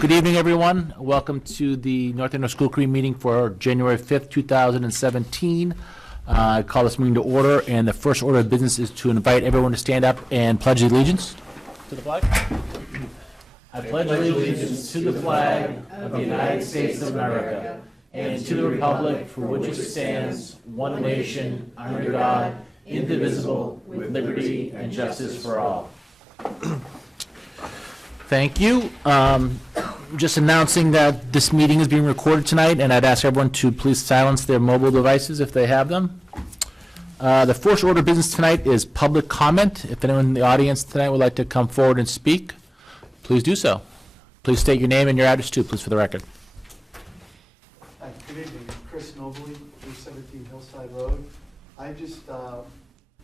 Good evening, everyone. Welcome to the North Andover School Committee meeting for January 5th, 2017. I call this meeting to order, and the first order of business is to invite everyone to stand up and pledge allegiance to the flag. I pledge allegiance to the flag of the United States of America and to the republic for which it stands, one nation, under God, indivisible, with liberty and justice for all. Thank you. Just announcing that this meeting is being recorded tonight, and I'd ask everyone to please silence their mobile devices if they have them. The first order of business tonight is public comment. If anyone in the audience tonight would like to come forward and speak, please do so. Please state your name and your address too, please, for the record. Hi, good evening. Chris Nobley, 317 Hillside Road. I just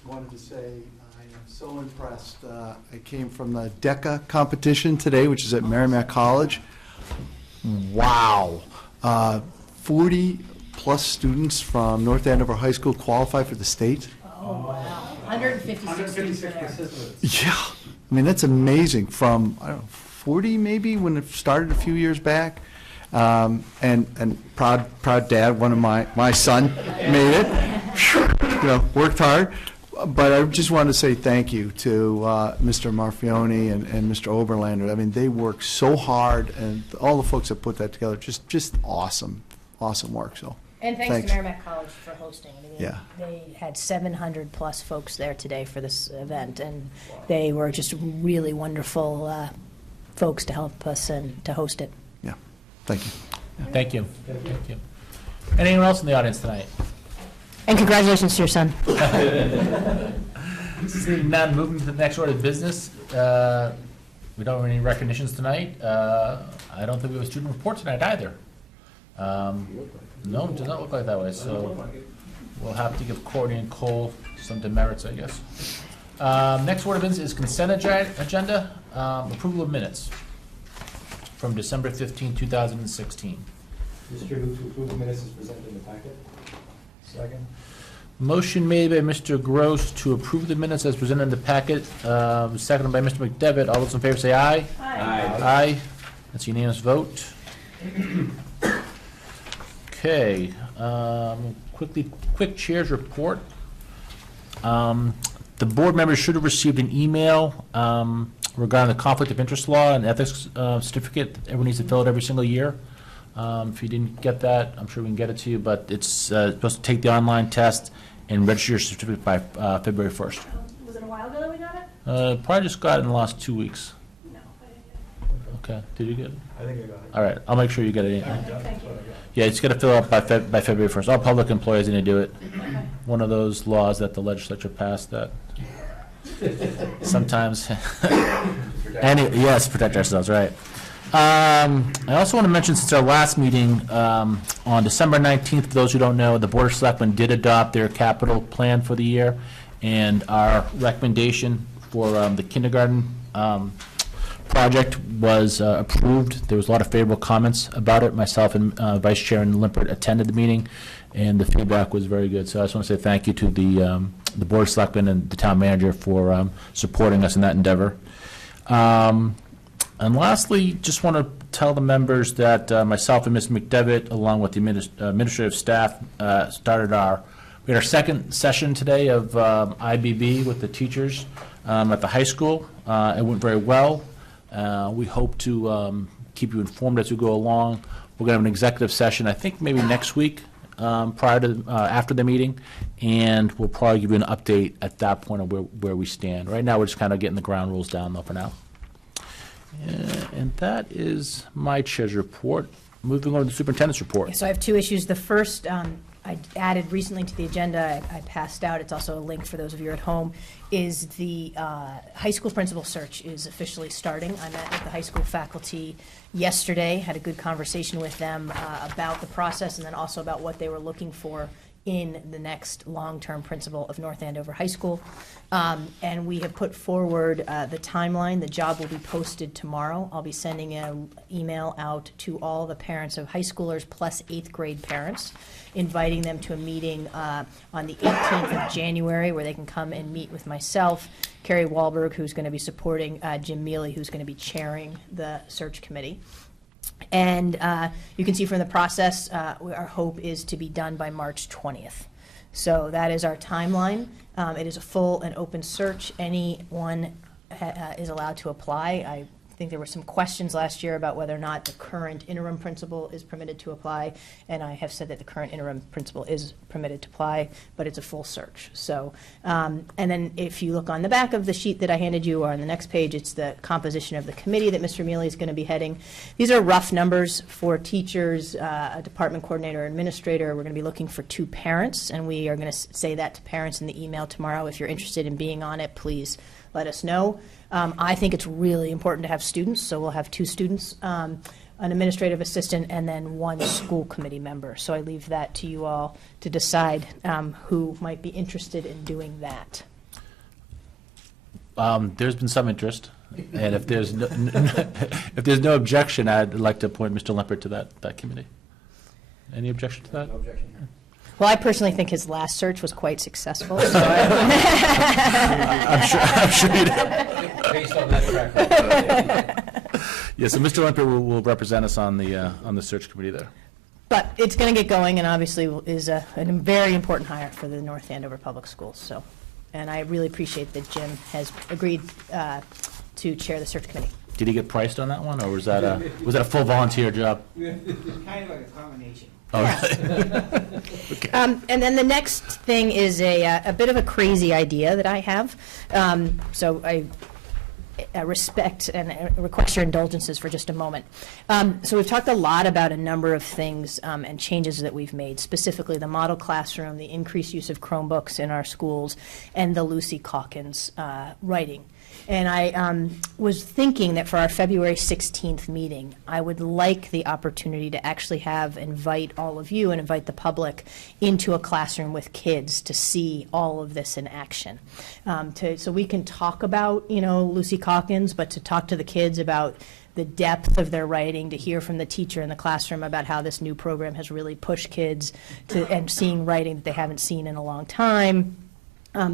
wanted to say I am so impressed. I came from the DECA competition today, which is at Merrimack College. Wow. 40 plus students from North Andover High School qualify for the state. Oh, wow. 156 participants. Yeah. I mean, that's amazing. From, I don't know, 40 maybe when it started a few years back. And proud dad, one of my son made it. Worked hard. But I just wanted to say thank you to Mr. Marfione and Mr. Oberlander. I mean, they work so hard, and all the folks that put that together, just awesome work. So. And thanks to Merrimack College for hosting. I mean, yeah. They had 700 plus folks there today for this event, and they were just really wonderful folks to help us and to host it. Yeah. Thank you. Yeah. Thank you. Thank you. Anyone else in the audience tonight? And congratulations to your son. Seeing none, moving to the next order of business. We don't have any recognitions tonight. I don't think we have a student report tonight either. No, it does not look like that way. So we'll have to give Courtney and Cole some demerits, I guess. Next order of business is consent agenda. Approval of minutes from December 15, 2016. Mr. Move to approve the minutes as presented in the packet. Second. Motion made by Mr. Gross to approve the minutes as presented in the packet, seconded by Mr. McDevitt. All those in favor say aye. Aye. Aye. That's a unanimous vote. Okay. Quick chair's report. The board members should have received an email regarding the conflict of interest law and ethics certificate. Everyone needs to fill it every single year. If you didn't get that, I'm sure we can get it to you, but it's supposed to take the online test and register your certificate by February 1st. Was it a while ago that we got it? Probably just got it in the last 2 weeks. No, I didn't get it. Okay, did you get it? I think I got it. All right, I'll make sure you get it. Thank you. Yeah, it's got to fill out by February 1st. All public employees need to do it. Okay. One of those laws that the legislature passed that sometimes, yes, protect ourselves, right. I also want to mention, since our last meeting on December 19th, for those who don't know, the Board of Selectmen did adopt their capital plan for the year, and our recommendation for the kindergarten project was approved. There was a lot of favorable comments about it. Myself and Vice Chairman Limpert attended the meeting, and the feedback was very good. So I just want to say thank you to the Board of Selectmen and the Town Manager for supporting us in that endeavor. And lastly, just want to tell the members that myself and Ms. McDevitt, along with the administrative staff, we had our second session today of IBB with the teachers at the high school. It went very well. We hope to keep you informed as we go along. We're going to have an executive session, I think maybe next week, after the meeting, and we'll probably give you an update at that point of where we stand. Right now, we're just kind of getting the ground rules down, though, for now. And that is my chair's report. Moving on to the superintendent's report. So I have two issues. The first, I added recently to the agenda, I passed out, it's also a link for those of you at home, is the high school principal search is officially starting. I met with the high school faculty yesterday, had a good conversation with them about the process, and then also about what they were looking for in the next long-term principal of North Andover High School. And we have put forward the timeline. The job will be posted tomorrow. I'll be sending an email out to all the parents of high schoolers plus 8th grade parents, inviting them to a meeting on the 18th of January where they can come and meet with myself, Carrie Wahlberg, who's going to be supporting Jim Mealy, who's going to be chairing the search committee. And you can see from the process, our hope is to be done by March 20th. So that is our timeline. It is a full and open search. Anyone is allowed to apply. I think there were some questions last year about whether or not the current interim principal is permitted to apply, and I have said that the current interim principal is permitted to apply, but it's a full search. So, and then if you look on the back of the sheet that I handed you, or on the next page, it's the composition of the committee that Mr. Mealy is going to be heading. These are rough numbers for teachers, a department coordinator, administrator. We're going to be looking for 2 parents, and we are going to say that to parents in the email tomorrow. If you're interested in being on it, please let us know. I think it's really important to have students, so we'll have 2 students, an administrative assistant, and then 1 school committee member. So I leave that to you all to decide who might be interested in doing that. There's been some interest, and if there's no, if there's no objection, I'd like to appoint Mr. Limpert to that committee. Any objection to that? No objection here. Well, I personally think his last search was quite successful. So I'm sure you did. Based on that track record. Yeah, so Mr. Limpert will represent us on the search committee there. But it's going to get going, and obviously is a very important hire for the North Andover Public Schools. So, and I really appreciate that Jim has agreed to chair the search committee. Did he get priced on that one, or was that a full volunteer job? Kind of like a combination. Oh, really? Okay. And then the next thing is a bit of a crazy idea that I have. So I respect and request your indulgences for just a moment. So we've talked a lot about a number of things and changes that we've made, specifically the model classroom, the increased use of Chromebooks in our schools, and the Lucy Calkins writing. And I was thinking that for our February 16th meeting, I would like the opportunity to actually invite all of you and invite the public into a classroom with kids to see all of this in action. So we can talk about, Lucy Calkins, but to talk to the kids about the depth of their writing, to hear from the teacher in the classroom about how this new program has really pushed kids and seeing writing that they haven't seen in a long time.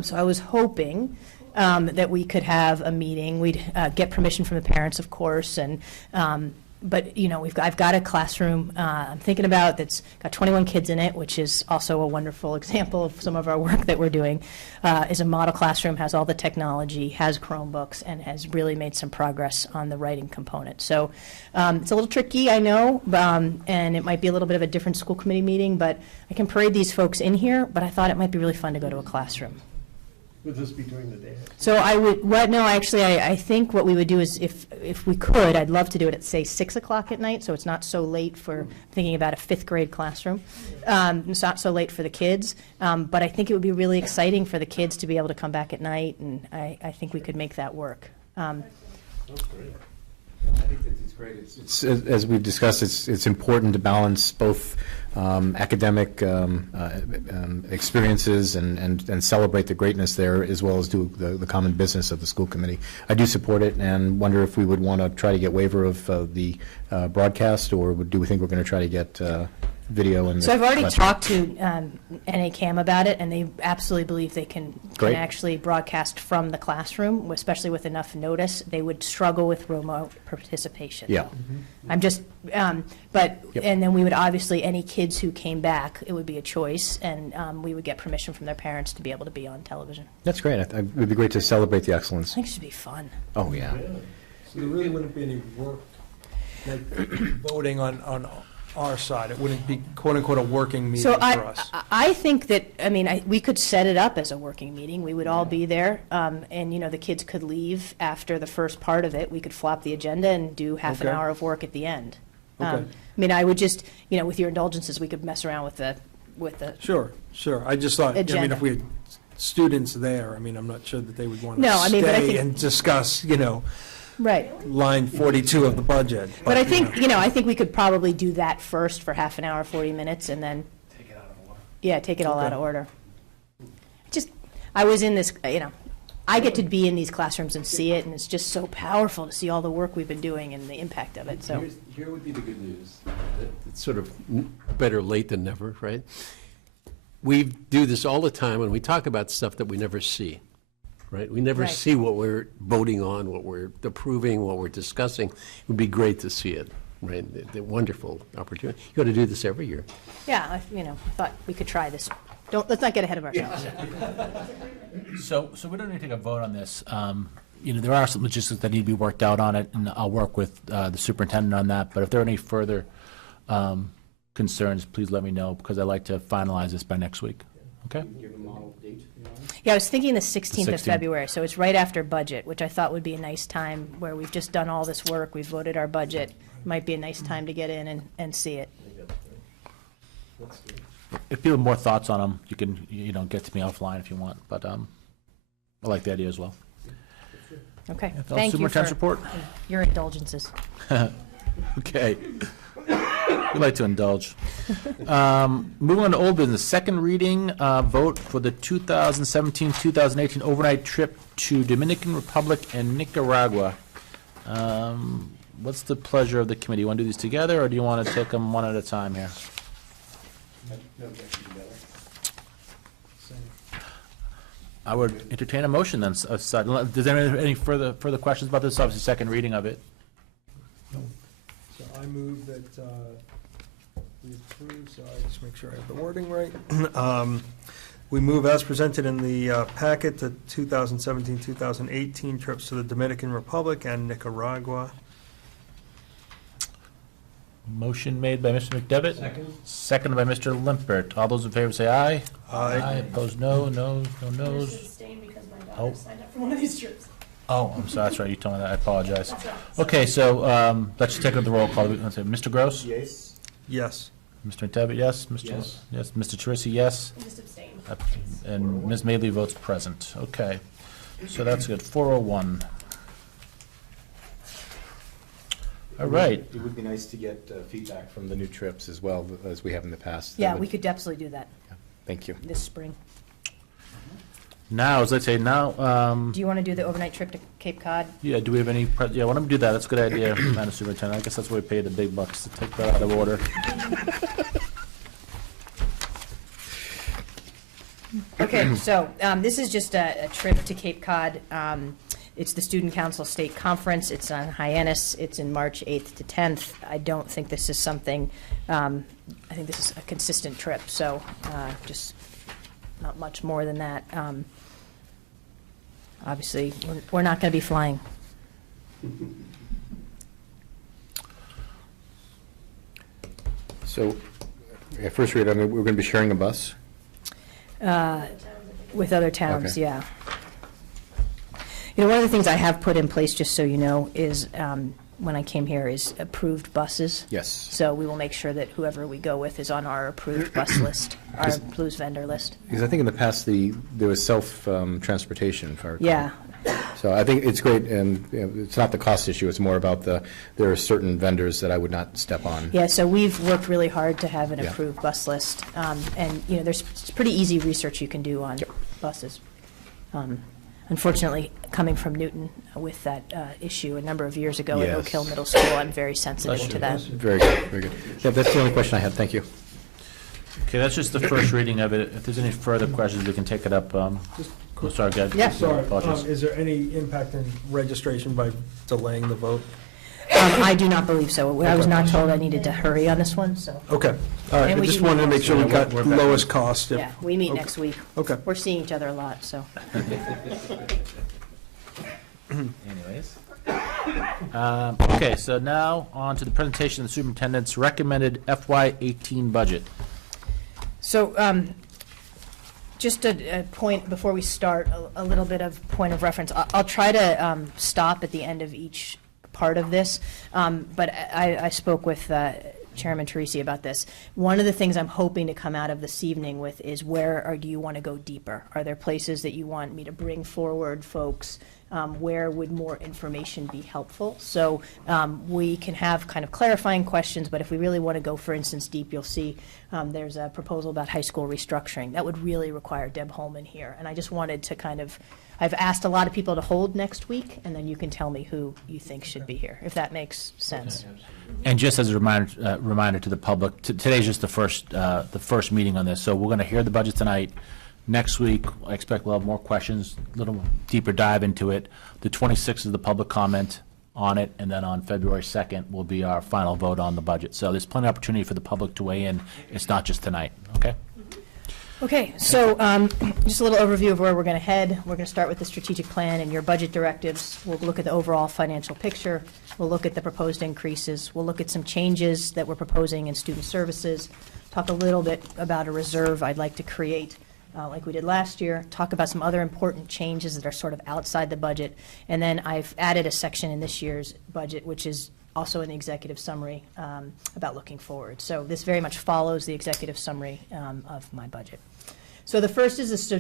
So I was hoping that we could have a meeting. We'd get permission from the parents, of course, and but I've got a classroom I'm thinking about that's got 21 kids in it, which is also a wonderful example of some of our work that we're doing. Is a model classroom, has all the technology, has Chromebooks, and has really made some progress on the writing component. So it's a little tricky, I know, and it might be a little bit of a different school committee meeting, but I can parade these folks in here, but I thought it might be really fun to go to a classroom. Would this be during the day? So I think what we would do is, if we could, I'd love to do it at, say, 6 o'clock at night, so it's not so late for thinking about a 5th grade classroom. It's not so late for the kids, but I think it would be really exciting for the kids to be able to come back at night, and I think we could make that work. That's great. I think that it's great. It's, as we've discussed, it's important to balance both academic experiences and celebrate the greatness there, as well as do the common business of the school committee. I do support it, and wonder if we would want to try to get waiver of the broadcast, or do we think we're going to try to get video? In So I've already talked to NACAM about it, and they absolutely believe they can Great. actually broadcast from the classroom, especially with enough notice. They would struggle with remote participation. Yeah. I'm just, and then we would obviously, any kids who came back, it would be a choice, and we would get permission from their parents to be able to be on television. That's great. It would be great to celebrate the excellence. I think it should be fun. Oh, yeah. So there really wouldn't be any work, like voting on our side. It wouldn't be quote-unquote a working meeting So for us. I think that, we could set it up as a working meeting. We would all be there, and, the kids could leave after the first part of it. We could flop the agenda and do half an Okay. hour of work at the end. Okay. I would just, with your indulgences, we could mess around with the Sure. I just thought, Agenda. if we had students there, I'm not sure that they would want to No, but I stay think- and discuss, right. line 42 of the budget. But I think, I think we could probably do that first for half an hour, 40 minutes, and then, Take it out of order. yeah, take it all Okay. out of order. I was in this, I get to be in these classrooms and see it, and it's just so powerful to see all the work we've been doing and the impact of it, so. Here would be the good news. It's sort of better late than never, right? We do this all the time, and we talk about stuff that we never see, right? We never Right. see what we're voting on, what we're approving, what we're discussing. It would be great to see it. right? The wonderful opportunity. You ought to do this every year. Yeah, I thought we could try this. Let's not get ahead of ourselves. So we don't need to take a vote on this. There are some logistics that need to be worked out on it, and I'll work with the superintendent on that. But if there are any further concerns, please let me know, because I'd like to finalize this by next week. Okay? Yeah, I was thinking the 16th of 16th. February, so it's right after budget, which I thought would be a nice time where we've just done all this work, we've voted our budget. Might be a nice time to get in and see it. If you have more thoughts on them, you can, get to me offline if you want. But I like the idea as well. Okay, Anything else, thank you Superintendent's for report? your indulgences. Okay. We like to indulge. Moving on to old business, second reading, vote for the 2017-2018 overnight trip to Dominican Republic and Nicaragua. What's the pleasure of the committee? You want to do these together, or do you want to take them one at a time here? No objection together. I would entertain a motion then. Does anyone have any further questions about this? Obviously, second reading of it. So I move that we approve, so I just make sure I have the wording right. We move as presented in the packet the 2017-2018 trips to the Dominican Republic and Nicaragua. Motion made by Mr. McDevitt. Second. Seconded by Mr. Limpert. All those in favor say aye. Aye. Opposed, no. No I'm no's. just abstaining because my Oh. daughter signed up for one of these trips. Oh, I'm sorry, that's right, you told me that, I apologize. That's right. Okay, so, let's just take up the roll call. Let's say, Mr. Gross? Yes. Yes. Mr. McDevitt, yes? Yes. Yes, Mr. Teresi, yes? I just abstain. And Ms. Mably votes present. Okay, so that's good, 401. All right, It would be nice to get feedback from the new trips as well, as we have in the past. Yeah, we could absolutely do that Thank you. this spring. now, as I say, now, Do you want to do the overnight trip to Cape Cod? yeah, do we have any, yeah, why don't we do that? That's a good idea, Madam Superintendent. I guess that's where we pay the big bucks, to take that out of order. Okay, so this is just a trip to Cape Cod. It's the Student Council State Conference. It's on Hyannis. It's in March 8th to 10th. I don't think this is something, I think this is a consistent trip, so just not much more than that. Obviously, we're not going to be flying. So, first read, I mean, we're going to be sharing a bus? With other towns, Okay. yeah. One of the things I have put in place, just so you know, is, when I came here, is approved buses. Yes. So we will make sure that whoever we go with is on our approved bus list, our blues vendor list. Because I think in the past, there was self-transportation for. Yeah, So I think it's great, and it's not the cost issue, it's more about there are certain vendors that I would not step on. yeah, so we've worked really hard to have an Yeah. approved bus list. And, there's it's pretty easy research you can do on buses. Unfortunately, coming from Newton with that issue a number of years ago at Oak Yes. Hill Middle School, I'm very sensitive to that. Very good, very good. Yeah, that's the only question I had, thank you. Okay, that's just the first reading of it. If there's any further questions, we can take it up. Oh, sorry, go ahead. Yeah. Sorry, Apologies. is there any impact in registration by delaying the vote? I do not believe so. I was not told I needed to hurry on this one, so, Okay, all right, And I we just do wanted to need- make sure we got We're back. lowest cost. if- yeah, we meet Okay. next week. Okay. We're seeing each other a lot, so. Anyways. Okay, so now on to the presentation of the superintendent's recommended FY18 budget. So, just a point before we start, a little bit of point of reference. I'll try to stop at the end of each part of this, but I spoke with Chairman Teresi about this. One of the things I'm hoping to come out of this evening with is do you want to go deeper? Are there places that you want me to bring forward, folks? Where would more information be helpful? So we can have kind of clarifying questions, but if we really want to go, for instance, deep, you'll see there's a proposal about high school restructuring. That would really require Deb Holman here. And I just wanted to I've asked a lot of people to hold next week, and then you can tell me who you think should be here, if that makes sense. And just as a reminder to the public, today's just the first meeting on this, so we're going to hear the budget tonight. Next week, I expect we'll have more questions, a little deeper dive into it. The 26th is the public comment. on it, and then on February 2nd will be our final vote on the budget. So there's plenty of opportunity for the public to weigh in. It's not just tonight, okay? Okay, so just a little overview of where we're going to head. We're going to start with the strategic plan and your budget directives. We'll look at the overall financial picture. We'll look at the proposed increases. We'll look at some changes that we're proposing in student services. Talk a little bit about a reserve I'd like to create, like we did last year. Talk about some other important changes that are sort of outside the budget. And then I've added a section in this year's budget, which is also in the executive summary about looking forward. So this very much follows the executive summary of my budget. So the first is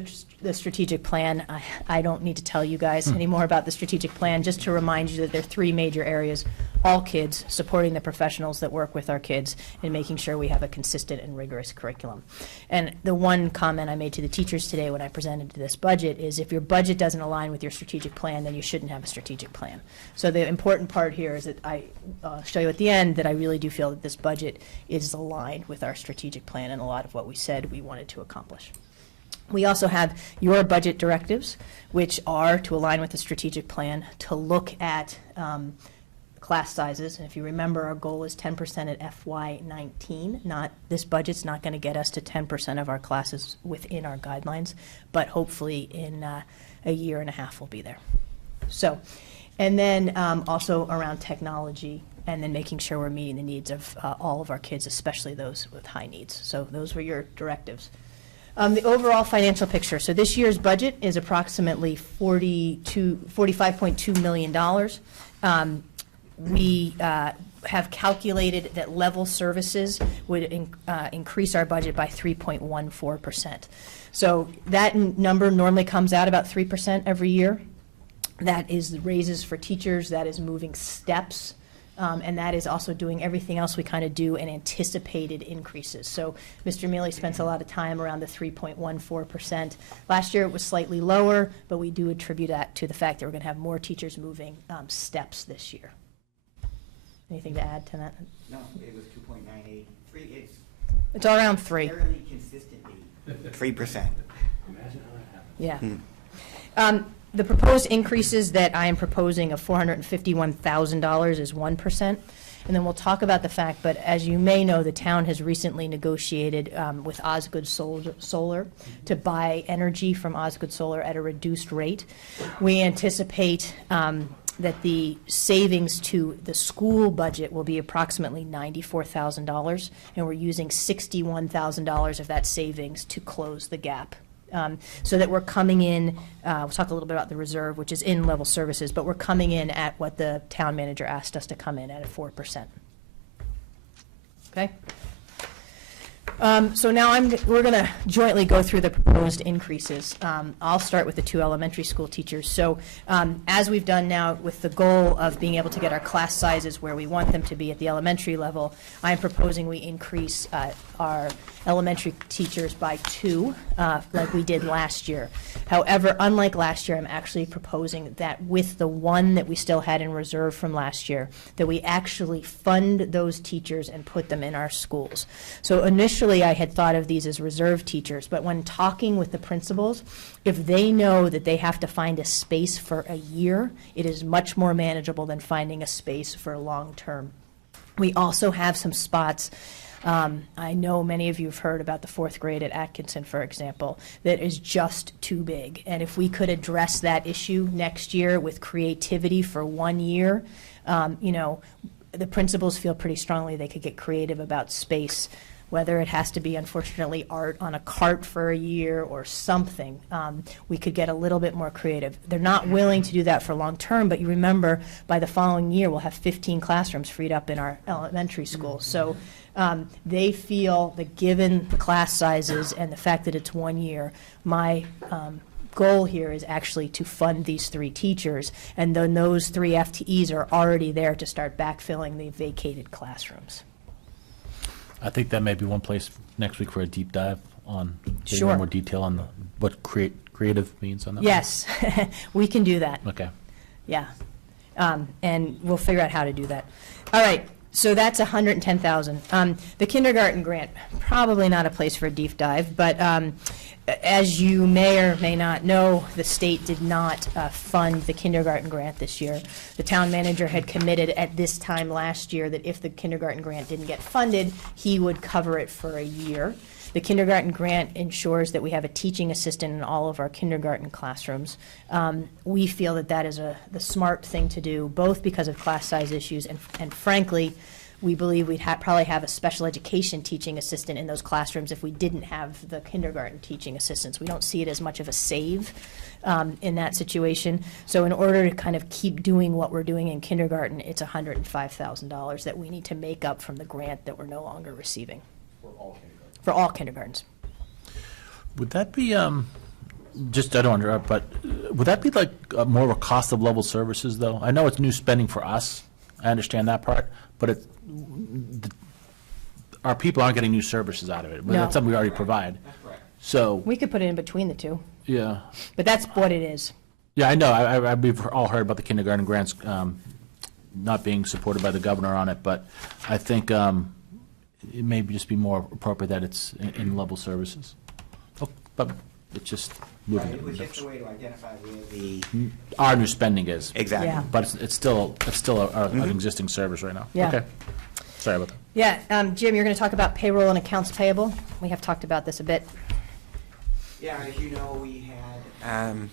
the strategic plan. I don't need to tell you guys any more about the strategic plan, just to remind you that there are three major areas: all kids, supporting the professionals that work with our kids, and making sure we have a consistent and rigorous curriculum. And the one comment I made to the teachers today when I presented this budget is, if your budget doesn't align with your strategic plan, then you shouldn't have a strategic plan. So the important part here is that I'll show you at the end that I really do feel that this budget is aligned with our strategic plan and a lot of what we said we wanted to accomplish. We also have your budget directives, which are to align with the strategic plan, to look at class sizes. And if you remember, our goal is 10% at FY19. This budget's not going to get us to 10% of our classes within our guidelines, but hopefully in a year and a half we'll be there. So, and then also around technology, and then making sure we're meeting the needs of all of our kids, especially those with high needs. So those were your directives. The overall financial picture. So this year's budget is approximately $45.2 million. We have calculated that level services would increase our budget by 3.14%. So that number normally comes out about 3% every year. That is raises for teachers, that is moving steps, and that is also doing everything else we kind of do in anticipated increases. So Mr. Mealy spends a lot of time around the 3.14%. Last year it was slightly lower, but we do attribute that to the fact that we're going to have more teachers moving steps this year. Anything to add to that? No, it was 2.98. It's around 3. Fairly consistently 3%. Yeah. The proposed increases that I am proposing of $451,000 is 1%. And then we'll talk about the fact, but as you may know, the town has recently negotiated with Osgood Solar to buy energy from Osgood Solar at a reduced rate. We anticipate that the savings to the school budget will be approximately $94,000, and we're using $61,000 of that savings to close the gap. So that we're coming in, we'll talk a little bit about the reserve, which is in level services, but we're coming in at what the town manager asked us to come in at 4%. Okay? So now we're going to jointly go through the proposed increases. I'll start with the 2 elementary school teachers. So as we've done now with the goal of being able to get our class sizes where we want them to be at the elementary level, I'm proposing we increase our elementary teachers by 2, like we did last year. However, unlike last year, I'm actually proposing that with the 1 that we still had in reserve from last year, that we actually fund those teachers and put them in our schools. So initially, I had thought of these as reserve teachers, but when talking with the principals, if they know that they have to find a space for a year, it is much more manageable than finding a space for long term. We also have some spots. I know many of you have heard about the 4th grade at Atkinson, for example, that is just too big. And if we could address that issue next year with creativity for 1 year, the principals feel pretty strongly they could get creative about space, whether it has to be, unfortunately, art on a cart for a year or something. We could get a little bit more creative. They're not willing to do that for long term, but you remember by the following year we'll have 15 classrooms freed up in our elementary school. So they feel that given the class sizes and the fact that it's 1 year, my goal here is actually to fund these 3 teachers, and then those 3 FTEs are already there to start backfilling the vacated classrooms. I think that may be one place next week for a deep dive on getting Sure. more detail on what creative means on that. Yes, we can do that. Okay. Yeah. And we'll figure out how to do that. All right. So that's 110,000. The kindergarten grant, probably not a place for a deep dive, but as you may or may not know, the state did not fund the kindergarten grant this year. The town manager had committed at this time last year that if the kindergarten grant didn't get funded, he would cover it for a year. The kindergarten grant ensures that we have a teaching assistant in all of our kindergarten classrooms. We feel that that is the smart thing to do, both because of class size issues and frankly, we believe we'd probably have a special education teaching assistant in those classrooms if we didn't have the kindergarten teaching assistants. We don't see it as much of a save in that situation. So in order to kind of keep doing what we're doing in kindergarten, it's $105,000 that we need to make up from the grant that we're no longer receiving. For all kindergartens. Would that be, just, I don't interrupt, but would that be like more of a cost of level services, though? I know it's new spending for us. I understand that part, but our people aren't getting new services out of it. But No. that's something we already provide. So, We could put it in between the two, yeah. but that's what it is. Yeah, I know. We've all heard about the kindergarten grants not being supported by the governor on it, but I think it may just be more appropriate that it's in level services. Oh, but it's just moving. Right, it was just a way to identify where the, Our new spending is. exactly. Yeah. But it's still an existing service right now. Yeah. Okay. Sorry about that. Yeah, Jim, you're going to talk about payroll and accounts payable. We have talked about this a bit. Yeah, as you know, we had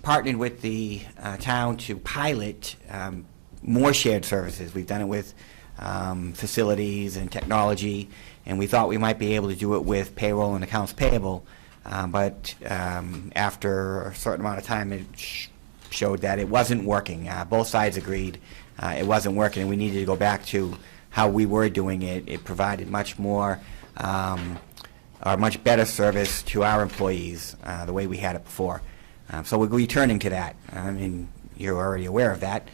partnered with the town to pilot more shared services. We've done it with facilities and technology, and we thought we might be able to do it with payroll and accounts payable, but after a certain amount of time, it showed that it wasn't working. Both sides agreed it wasn't working, and we needed to go back to how we were doing it. It provided much more, or much better service to our employees the way we had it before. So we're returning to that. I mean, you're already aware of that.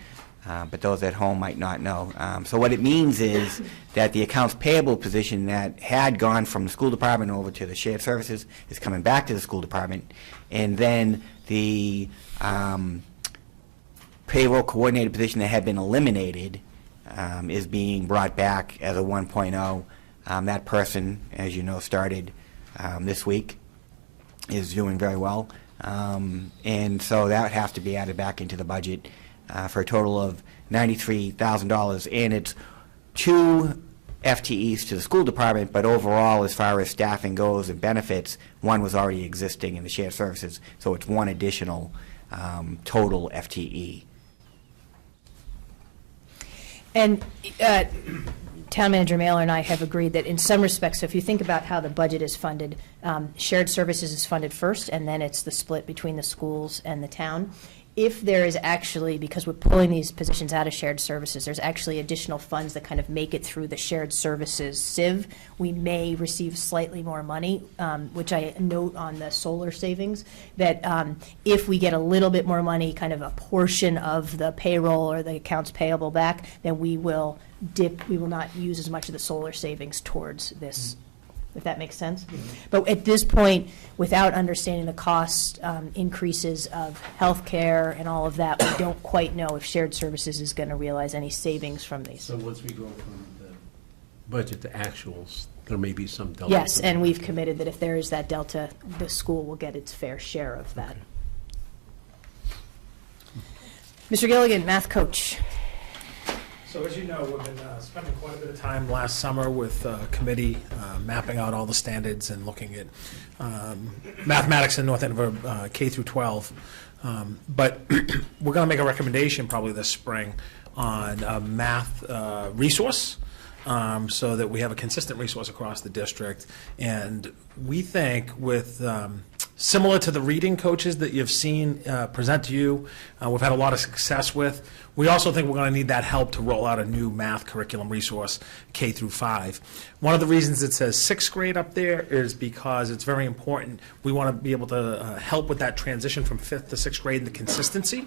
But those at home might not know. So what it means is that the accounts payable position that had gone from the school department over to the shared services is coming back to the school department, and then the payroll coordinator position that had been eliminated is being brought back as a 1.0. That person, as you know, started this week, is doing very well. And so that has to be added back into the budget for a total of $93,000. And it's 2 FTEs to the school department, but overall, as far as staffing goes and benefits, 1 was already existing in the shared services, so it's 1 additional total FTE. And Town Manager Mailer and I have agreed that in some respects, so if you think about how the budget is funded, shared services is funded first, and then it's the split between the schools and the town. If there is actually, because we're pulling these positions out of shared services, there's actually additional funds that kind of make it through the shared services sieve, we may receive slightly more money, which I note on the solar savings, that if we get a little bit more money, kind of a portion of the payroll or the accounts payable back, then we will not use as much of the solar savings towards this, if that makes sense. But at this point, without understanding the cost increases of healthcare and all of that, we don't quite know if shared services is going to realize any savings from these. So once we go from the budget to actuals, there may be some delta. Yes, and we've committed that if there is that delta, the school will get its fair share of that. Mr. Gilligan, math coach. So as you know, we've been spending quite a bit of time last summer with committee mapping out all the standards and looking at mathematics in North Andover K through 12. But we're going to make a recommendation probably this spring on a math resource so that we have a consistent resource across the district. And we think with similar to the reading coaches that you've seen present to you, we've had a lot of success with. We also think we're going to need that help to roll out a new math curriculum resource, K through 5. One of the reasons it says 6th grade up there is because it's very important. We want to be able to help with that transition from 5th to 6th grade and the consistency.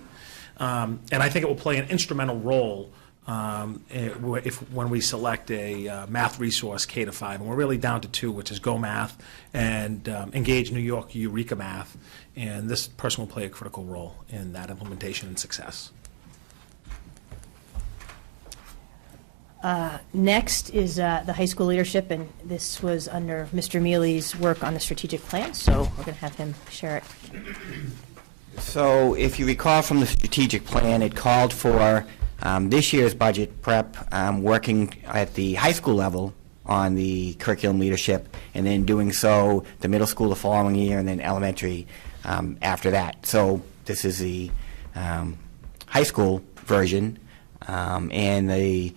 And I think it will play an instrumental role when we select a math resource K to 5. And we're really down to 2, which is Go Math and Engage New York Eureka Math. And this person will play a critical role in that implementation and success. Next is the high school leadership, and this was under Mr. Mealy's work on the strategic plan, so we're going to have him share it. So if you recall from the strategic plan, it called for this year's budget prep, working at the high school level on the curriculum leadership, and then doing so the middle school the following year, and then elementary after that. So this is the high school version, and the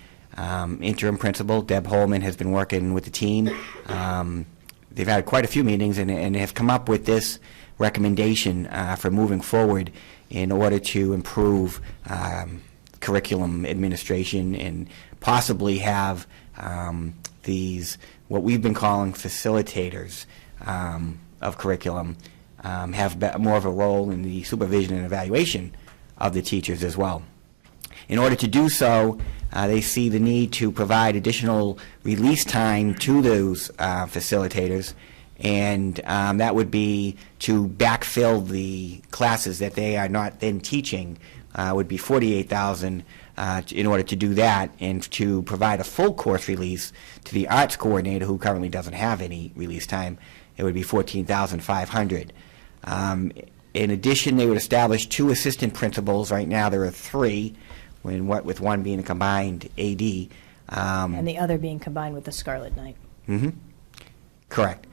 interim principal, Deb Holman, has been working with the team. They've had quite a few meetings and have come up with this recommendation for moving forward in order to improve curriculum administration and possibly have these, what we've been calling facilitators of curriculum, have more of a role in the supervision and evaluation of the teachers as well. In order to do so, they see the need to provide additional release time to those facilitators, and that would be to backfill the classes that they are not then teaching, would be $48,000 in order to do that, and to provide a full course release to the arts coordinator, who currently doesn't have any release time. It would be $14,500. In addition, they would establish 2 assistant principals. Right now there are 3, with one being a combined AD. And the other being combined with the Scarlet Knight. Mm-hmm. Correct.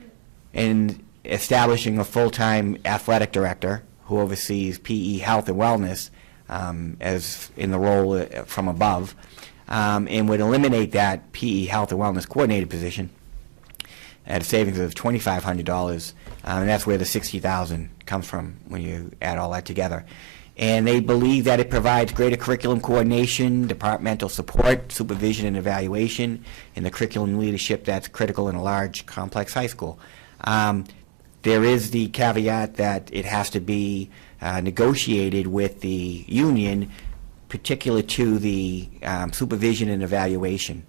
And establishing a full-time athletic director who oversees PE health and wellness as in the role from above, and would eliminate that PE health and wellness coordinator position at a savings of $2,500, and that's where the $60,000 comes from when you add all that together. And they believe that it provides greater curriculum coordination, departmental support, supervision and evaluation, and the curriculum leadership that's critical in a large, complex high school. There is the caveat that it has to be negotiated with the union, particular to the supervision and evaluation,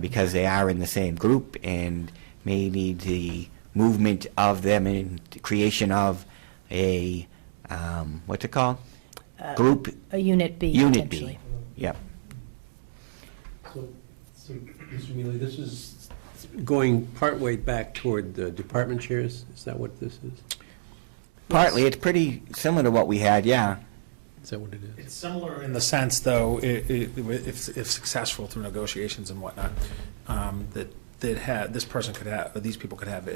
because they are in the same group and may need the movement of them in the creation of a what's it called? Group. A Unit B, Unit potentially. B. Yep. So, Mr. Mealy, this is going partway back toward the department chairs? Is that what this is? Partly. It's pretty similar to what we had, yeah. Is that what it is? It's similar in the sense, though, if successful through negotiations and whatnot, that this person could have, or these people could have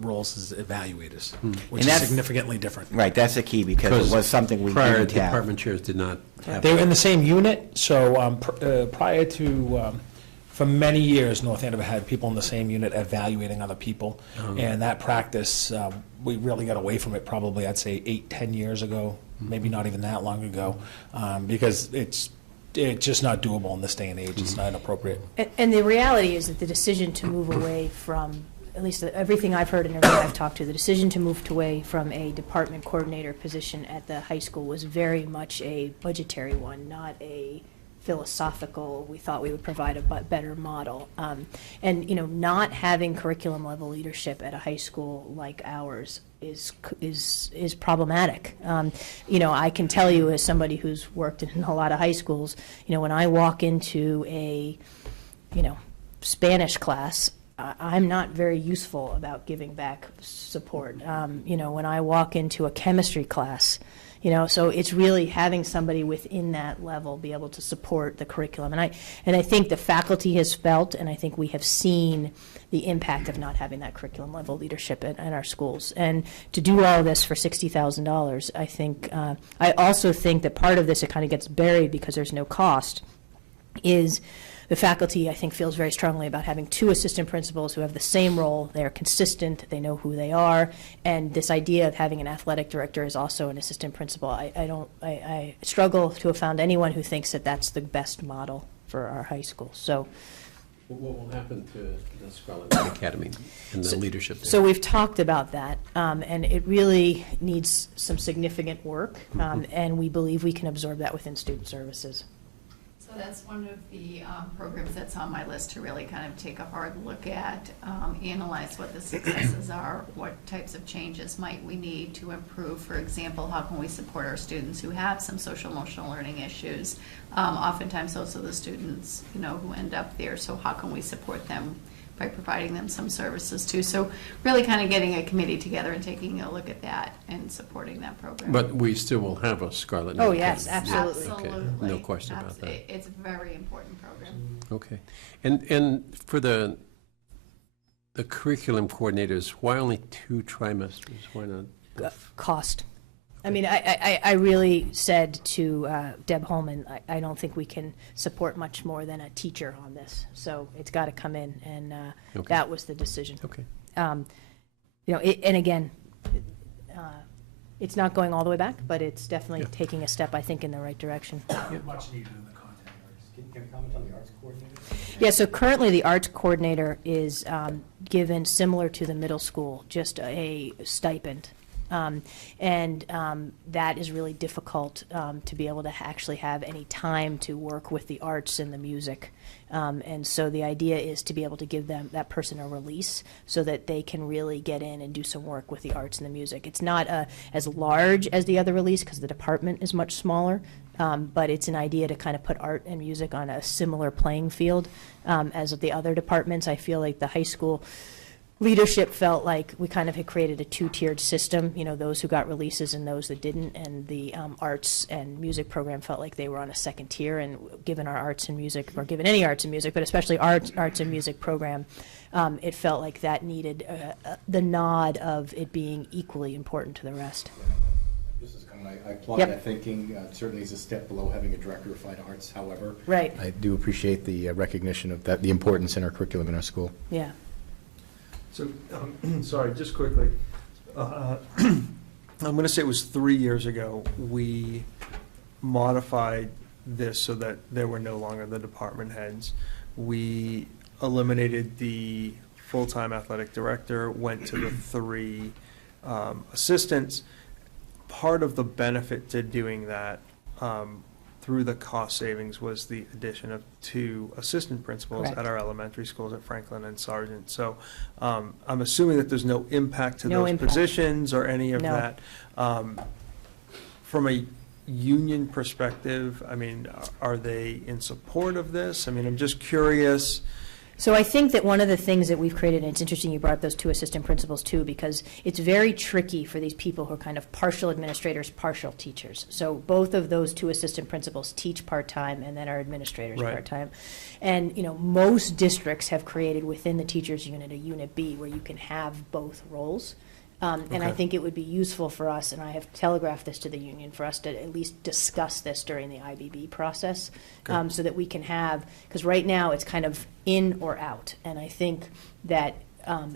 roles as evaluators, which And is that's significantly different. Right, that's the key, because it was something we Prior, didn't have. department chairs did not have. They were in the same unit, so prior to, for many years, North Andover had people in the same unit evaluating other people, and that practice, we really got away from it probably, I'd say, 8-10 years ago, maybe not even that long ago, because it's just not doable in this day and age. It's not appropriate. And the reality is that the decision to move away from, at least everything I've heard and everyone I've talked to, the decision to move away from a department coordinator position at the high school was very much a budgetary one, not a philosophical, we thought we would provide a better model. And, you know, not having curriculum level leadership at a high school like ours is problematic. You know, I can tell you, as somebody who's worked in a lot of high schools, you know, when I walk into a, you know, Spanish class, I'm not very useful about giving back support. You know, when I walk into a chemistry class, you know, so it's really having somebody within that level be able to support the curriculum. And I think the faculty has felt, and I think we have seen the impact of not having that curriculum level leadership at our schools. And to do all of this for $60,000, I think, I also think that part of this, it kind of gets buried because there's no cost, is the faculty, I think, feels very strongly about having 2 assistant principals who have the same role. They're consistent. They know who they are. And this idea of having an athletic director as also an assistant principal, I struggle to have found anyone who thinks that that's the best model for our high school. So, What will happen to the Scarlet Knight Academy and the leadership there? so we've talked about that, and it really needs some significant work, and we believe we can absorb that within student services. So So that's one of the programs that's on my list to really kind of take a hard look at, analyze what the successes are, what types of changes might we need to improve. For example, how can we support our students who have some social emotional learning issues? Oftentimes those are the students, who end up there, so how can we support them by providing them some services too? So really kind of getting a committee together and taking a look at that and supporting that program. But we still will have a Scarlet Oh, Knight yes, Academy. absolutely. Okay, no question about that. It's a very important program. Okay. And for the curriculum coordinators, why only 2 trimesters? Why not? Cost. I mean, I really said to Deb Holman, I don't think we can support much more than a teacher on this. So it's got to come in, and Okay. that was the decision. Okay. And again, it's not going all the way back, but it's definitely taking a step, I think, in the right direction. Much needed in the content areas. Can you comment on the arts coordinator? Yeah, so currently the arts coordinator is given, similar to the middle school, just a stipend. That is really difficult to be able to actually have any time to work with the arts and the music. And so the idea is to be able to give that person a release so that they can really get in and do some work with the arts and the music. It's not as large as the other release because the department is much smaller, but it's an idea to kind of put art and music on a similar playing field as of the other departments. I feel like the high school leadership felt like we kind of had created a 2-tiered system, those who got releases and those that didn't, and the arts and music program felt like they were on a second tier, and given our arts and music, or given any arts and music, but especially arts and music program, it felt like that needed the nod of it being equally important to the rest. This is kind of, I applaud Yep. that thinking. Certainly is a step below having a director of fine arts, however. Right. I do appreciate the recognition of that, the importance in our curriculum in our school. Yeah. So, sorry, just quickly. I'm going to say it was 3 years ago, we modified this so that there were no longer the department heads. We eliminated the full-time athletic director, went to the 3 assistants. Part of the benefit to doing that through the cost savings was the addition of 2 assistant principals Correct. at our elementary schools at Franklin and Sargent. So I'm assuming that there's no impact to No those impact. positions or any of No. that. From a union perspective, I mean, are they in support of this? I mean, I'm just curious. So I think that one of the things that we've created, and it's interesting you brought up those 2 assistant principals too, because it's very tricky for these people who are kind of partial administrators, partial teachers. So both of those 2 assistant principals teach part-time and then are administrators Right. part-time. And, most districts have created within the teachers unit a unit B where you can have both roles. And I Okay. think it would be useful for us, and I have telegraphed this to the union, for us to at least discuss this during the IBB process, Okay. so that we can have, because right now it's kind of in or out. And I think that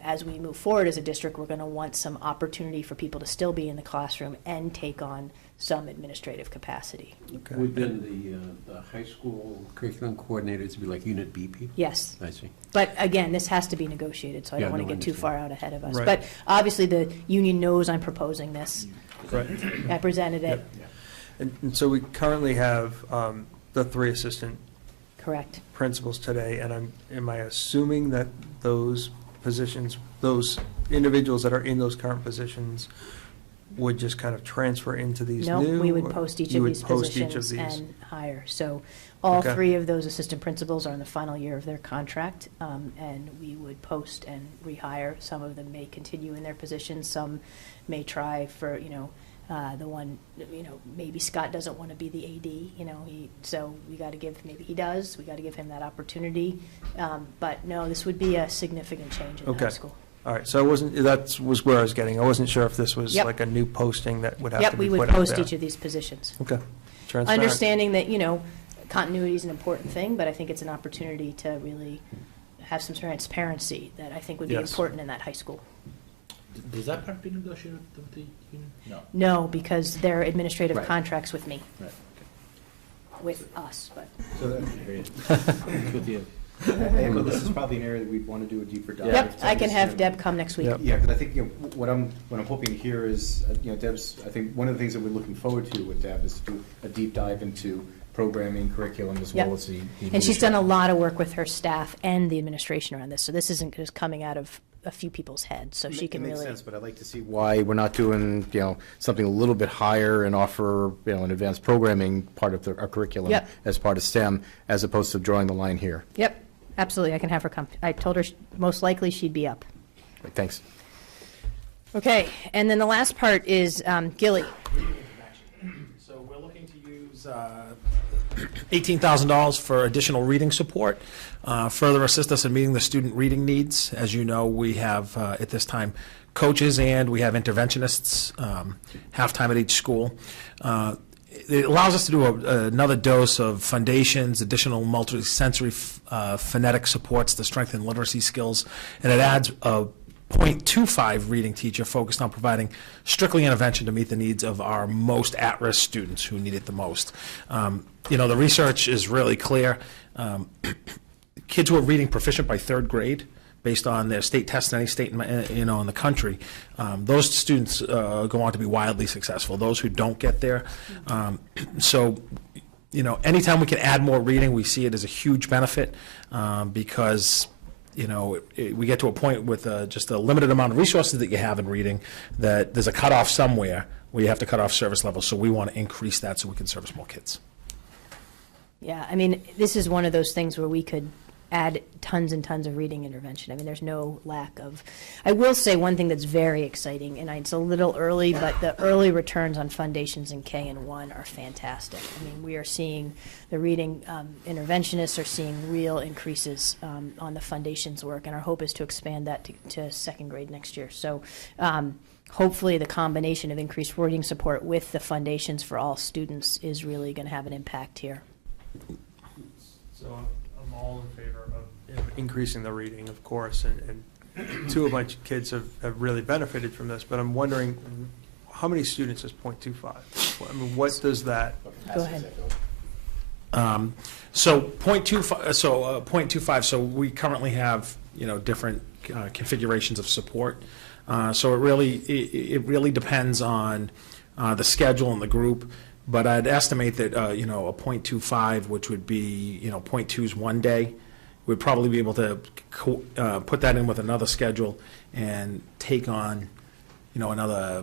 as we move forward as a district, we're going to want some opportunity for people to still be in the classroom and take on some administrative capacity. Okay. Would then the high school curriculum coordinators be like Unit B people? Yes. I see. But again, this has to be negotiated, so I Yeah, don't want to no, I get too understand. far out ahead of us. Right. But obviously, the union knows I'm proposing this. Right. I presented it, And so we currently have the 3 assistant correct. principals today, and am I assuming that those positions, those individuals that are in those current positions would just kind of transfer into these No, new? we would or post each you of would these post each of positions these? and hire. So all Okay. 3 of those assistant principals are in the final year of their contract, and we would post and rehire. Some of them may continue in their positions, some may try for, the one, maybe Scott doesn't want to be the AD, so we got to give, maybe he does, we got to give him that opportunity. But no, this would be a significant change in the high Okay. school. All right, so that was where I was getting. I wasn't sure if this was Yep. like a new posting that would have to Yep, be we put would out post there. each of these positions. Okay, transparent. Understanding that, continuity is an important thing, but I think it's an opportunity to really have some transparency that I think would be Yes. important in that high school. Does that part be negotiated with the union? No. No, because they're administrative Right. contracts with me, Right. with us, but. So With you. and this is probably an area that we'd want to do a deeper dive. Yep, to I can have understand. Deb come next week. Yep. Yeah, because I think, what I'm hoping to hear is, Deb's, I think one of the things that we're looking forward to with Deb is to do a deep dive into programming, curriculum, as Yep. well as the And she's leadership. done a lot of work with her staff and the administration around this, so this isn't just coming out of a few people's heads, so she can It makes really. sense, but I'd like to see why we're not doing, something a little bit higher and offer, an advanced programming part of our curriculum Yep. as part of STEM, as opposed to drawing the line here. Yep, absolutely, I can have her come. I told her most likely she'd be up. Thanks. Okay, and then the last part is Gilly. So we're looking to use $18,000 for additional reading support, further assist us in meeting the student reading needs. As you know, we have, at this time, coaches and we have interventionists, half-time at each school. It allows us to do another dose of foundations, additional multisensory phonetic supports to strengthen literacy skills, and it adds a .25 reading teacher focused on providing strictly intervention to meet the needs of our most at-risk students who need it the most. The research is really clear. Kids who are reading proficient by third grade, based on their state tests in any state in the country, those students go on to be wildly successful. Those who don't get there, anytime we can add more reading, we see it as a huge benefit because we get to a point with just a limited amount of resources that you have in reading that there's a cutoff somewhere where you have to cut off service levels. So we want to increase that so we can service more kids. Yeah, I mean, this is one of those things where we could add tons and tons of reading intervention. I mean, there's no lack of. I will say one thing that's very exciting, and it's a little early, but the early returns on foundations in K and 1 are fantastic. I mean, we are seeing the reading interventionists are seeing real increases on the foundations work, and our hope is to expand that to second grade next year. So hopefully the combination of increased reading support with the foundations for all students is really going to have an impact here. So I'm all in favor of increasing the reading, of course, and two of my kids have really benefited from this, but I'm wondering, how many students is .25? I mean, what does that? Go ahead. So .25, so we currently have, different configurations of support. So it really depends on the schedule and the group. But I'd estimate that, a .25, which would be, .2 is one day, we'd probably be able to put that in with another schedule and take on, another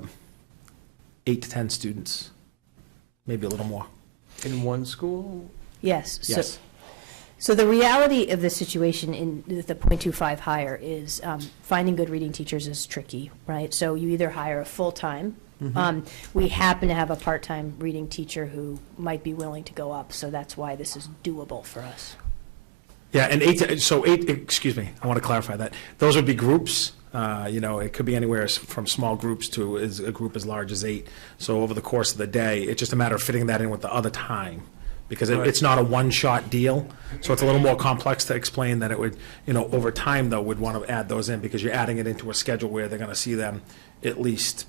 8 to 10 students, maybe a little more. In one school? Yes. Yes. So the reality of the situation in the .25 hire is finding good reading teachers is tricky, right? So you either hire a full-time. We happen to have a part-time reading teacher who might be willing to go up, so that's why this is doable for us. Yeah, and excuse me, I want to clarify that. Those would be groups. It could be anywhere from small groups to a group as large as 8. So over the course of the day, it's just a matter of fitting that in with the other time. Because it's not a one-shot deal, so it's a little more complex to explain that it would, over time, though, would want to add those in because you're adding it into a schedule where they're going to see them at least,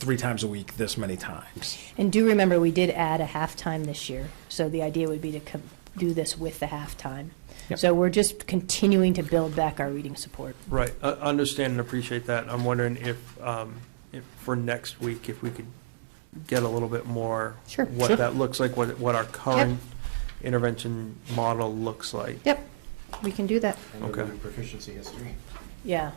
3 times a week, this many times. And do remember, we did add a halftime this year, so the idea would be to do this with the halftime. Yep. So we're just continuing to build back our reading support. Right, understand and appreciate that. I'm wondering if for next week, if we could get a little bit more Sure. what Sure. that looks like, what our current intervention model looks like. Yep, we can do that. Okay. Proficiency history. Yeah.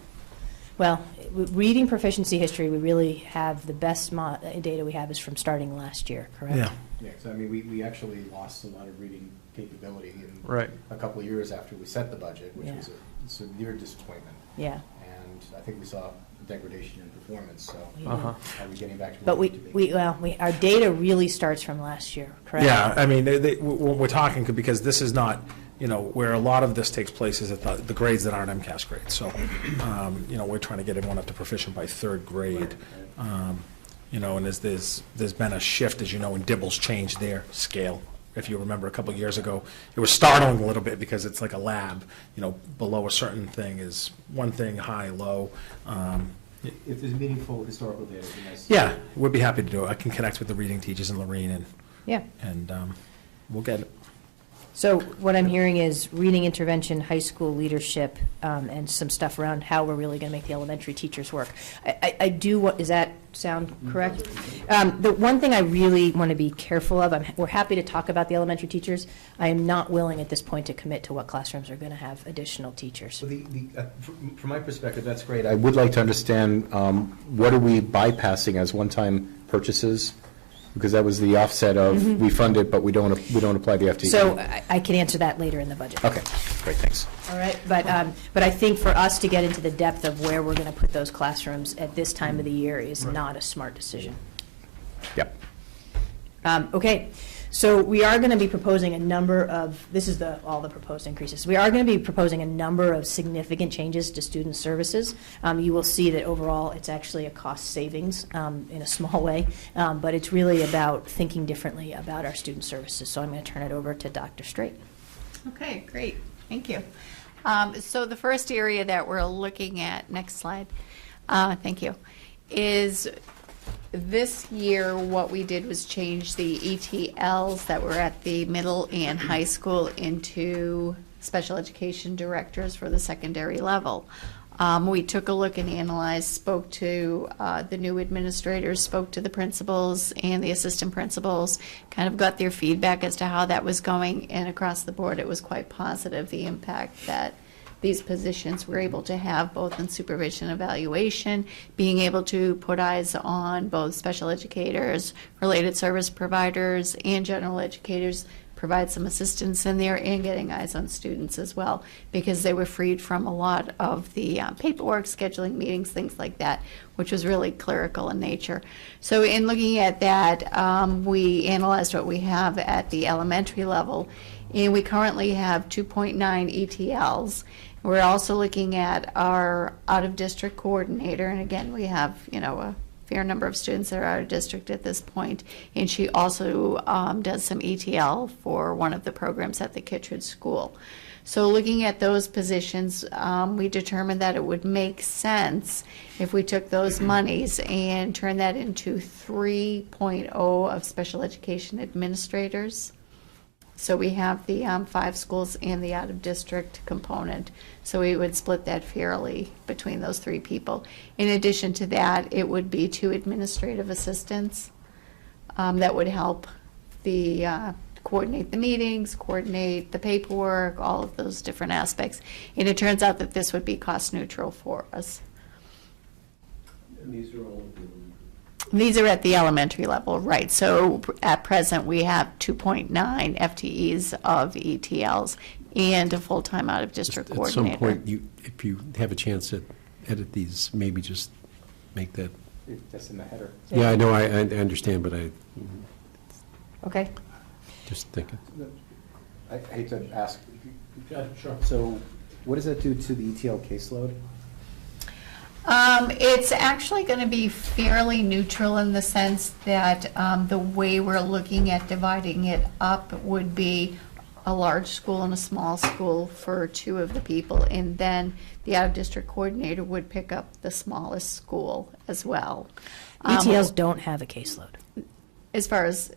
Well, reading proficiency history, we really have the best data we have is from starting last year, correct? Yeah. Yeah, because we actually lost a lot of reading capability in Right. a couple of years after we set the budget, which Yeah. was a severe disappointment. Yeah. And I think we saw degradation in performance, so Uh-huh. are we getting back to But where we need to be? our data really starts from last year, correct? Yeah, I mean, we're talking, because this is not, where a lot of this takes place is at the grades that aren't MCAS grades. So, we're trying to get everyone up to proficient by third grade. And there's been a shift, as you know, when Dibble's changed their scale. If you remember a couple of years ago, it was startling a little bit because it's like a lab. Below a certain thing is one thing, high, low. If there's meaningful historical data, it'd be nice. Yeah, we'd be happy to do it. I can connect with the reading teachers in Lorraine Yeah. and we'll get it. So what I'm hearing is reading intervention, high school leadership, and some stuff around how we're really going to make the elementary teachers work. I do want, does that sound correct? The one thing I really want to be careful of, we're happy to talk about the elementary teachers. I am not willing at this point to commit to what classrooms are going to have additional teachers. So from my perspective, that's great. I would like to understand, what are we bypassing as one-time purchases? Because that was the offset of, we fund it, but we don't apply the FTE. So I can answer that later in the budget. Okay, great, thanks. All right, but I think for us to get into the depth of where we're going to put those classrooms at this time of the year is not a smart decision. Yep. Okay, so we are going to be proposing a number of, this is all the proposed increases. We are going to be proposing a number of significant changes to student services. You will see that overall, it's actually a cost savings in a small way, but it's really about thinking differently about our student services. So I'm going to turn it over to Dr. Straight. Okay, great, thank you. So the first area that we're looking at, next slide, thank you, is this year what we did was change the ETLs that were at the middle and high school into special education directors for the secondary level. We took a look and analyzed, spoke to the new administrators, spoke to the principals and the assistant principals, kind of got their feedback as to how that was going, and across the board it was quite positive, the impact that these positions were able to have both in supervision and evaluation, being able to put eyes on both special educators, related service providers, and general educators, provide some assistance in there, and getting eyes on students as well, because they were freed from a lot of the paperwork, scheduling meetings, things like that, which was really clerical in nature. So in looking at that, we analyzed what we have at the elementary level, and we currently have 2.9 ETLs. We're also looking at our out-of-district coordinator, and again, we have, a fair number of students that are out of district at this point, and she also does some ETL for one of the programs at the Kittredge School. So looking at those positions, we determined that it would make sense if we took those monies and turned that into 3.0 of special education administrators. So we have the 5 schools and the out-of-district component. So we would split that fairly between those 3 people. In addition to that, it would be 2 administrative assistants that would help coordinate the meetings, coordinate the paperwork, all of those different aspects. And it turns out that this would be cost neutral for us. And these are all These are at the elementary level, right. So at present, we have 2.9 FTEs of ETLs and a full-time out-of-district coordinator. At some point, if you have a chance to edit these, maybe just make that. That's in the header. Yeah, I know, I understand, but I Okay. just thinking. I hate to ask. Yeah, sure. So what does that do to the ETL caseload? It's actually going to be fairly neutral in the sense that the way we're looking at dividing it up would be a large school and a small school for 2 of the people, and then the out-of-district coordinator would pick up the smallest school as well. ETLs don't have a caseload. As far as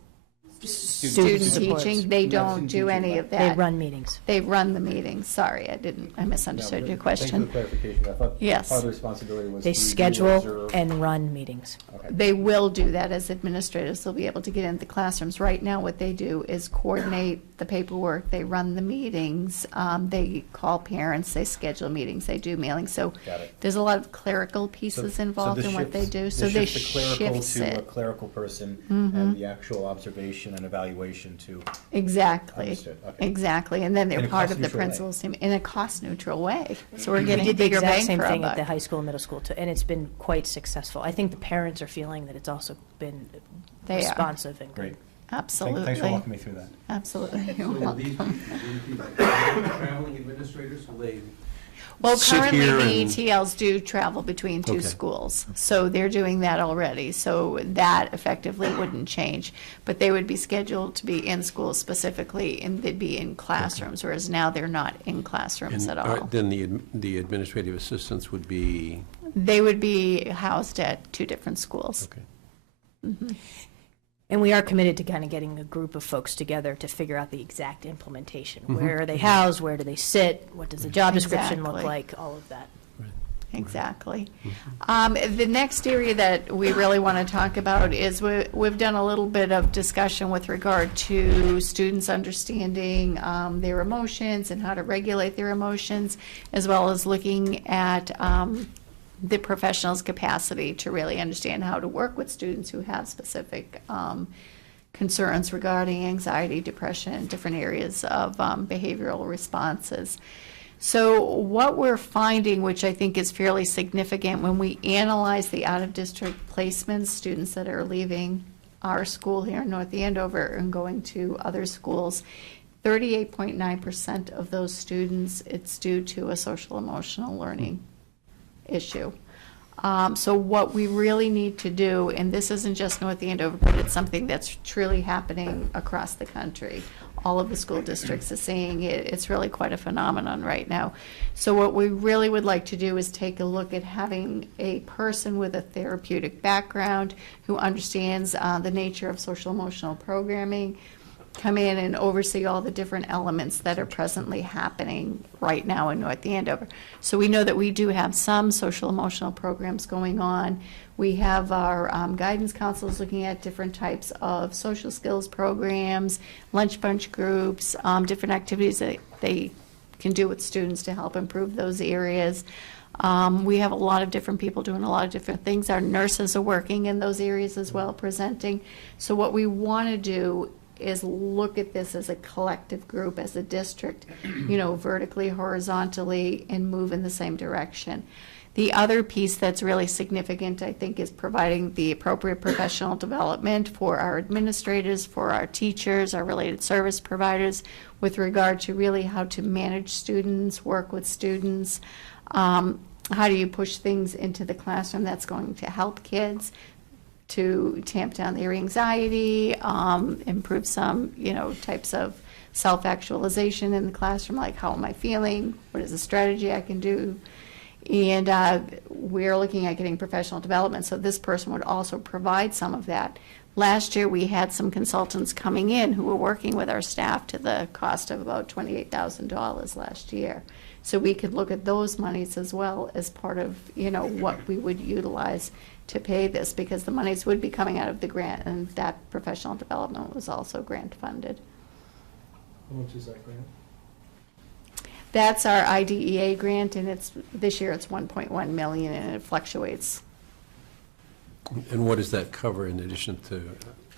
Student student supports. teaching, they don't do any of They that. run meetings. They run the meetings. Sorry, I misunderstood your question. Thanks for the clarification. I thought Yes. part of the responsibility was. They to schedule observe. and run meetings. Okay. They will do that as administrators. They'll be able to get into the classrooms. Right now, what they do is coordinate the paperwork. They run the meetings. They call parents. They schedule meetings. They do mailings. So Got it. there's a lot of clerical pieces involved in what they do. So they shifts the clerical shifts to a it. clerical person and the actual observation and evaluation to. Exactly. Understood. Okay. Exactly. And then they're In a part of the cost-neutral way. principal's team in a cost-neutral way. So we're We getting did the bigger exact bang same for our thing at buck. the high school and middle school, too, and it's been quite successful. I think the parents are feeling that it's also been They are. responsive and Great. good. Absolutely. Thanks for walking me through that. Absolutely. You're So these welcome. traveling administrators, will they Well, sit currently, here the and- ETLs do travel between 2 Okay. schools, so they're doing that already, so that effectively wouldn't change. But they would be scheduled to be in schools specifically, and they'd be in classrooms, whereas now they're not in classrooms And at all. then the administrative assistants would be, They would be housed at 2 different schools. okay. And we are committed to kind of getting a group of folks together to figure out the exact implementation. Where are they housed? Where do they sit? What does the job description look Exactly. like? All of that. Exactly. The next area that we really want to talk about is we've done a little bit of discussion with regard to students understanding their emotions and how to regulate their emotions, as well as looking at the professional's capacity to really understand how to work with students who have specific concerns regarding anxiety, depression, different areas of behavioral responses. So what we're finding, which I think is fairly significant, when we analyze the out-of-district placements, students that are leaving our school here in North Andover and going to other schools, 38.9% of those students, it's due to a social-emotional learning issue. So what we really need to do, and this isn't just North Andover, but it's something that's truly happening across the country. All of the school districts are seeing it. It's really quite a phenomenon right now. So what we really would like to do is take a look at having a person with a therapeutic background who understands the nature of social emotional programming come in and oversee all the different elements that are presently happening right now in North Andover. So we know that we do have some social emotional programs going on. We have our guidance counselors looking at different types of social skills programs, lunch bunch groups, different activities that they can do with students to help improve those areas. We have a lot of different people doing a lot of different things. Our nurses are working in those areas as well, presenting. So what we want to do is look at this as a collective group, as a district, vertically, horizontally, and move in the same direction. The other piece that's really significant, I think, is providing the appropriate professional development for our administrators, for our teachers, our related service providers, with regard to really how to manage students, work with students. How do you push things into the classroom that's going to help kids to tamp down their anxiety, improve some, types of self-actualization in the classroom, like how am I feeling, what is the strategy I can do, and we're looking at getting professional development, so this person would also provide some of that. Last year, we had some consultants coming in who were working with our staff to the cost of about $28,000 last year. So we could look at those monies as well as part of, what we would utilize to pay this, because the monies would be coming out of the grant, and that professional development was also grant funded. How much is that grant? That's our IDEA grant, and this year it's 1.1 million, and it fluctuates. And what does that cover in addition to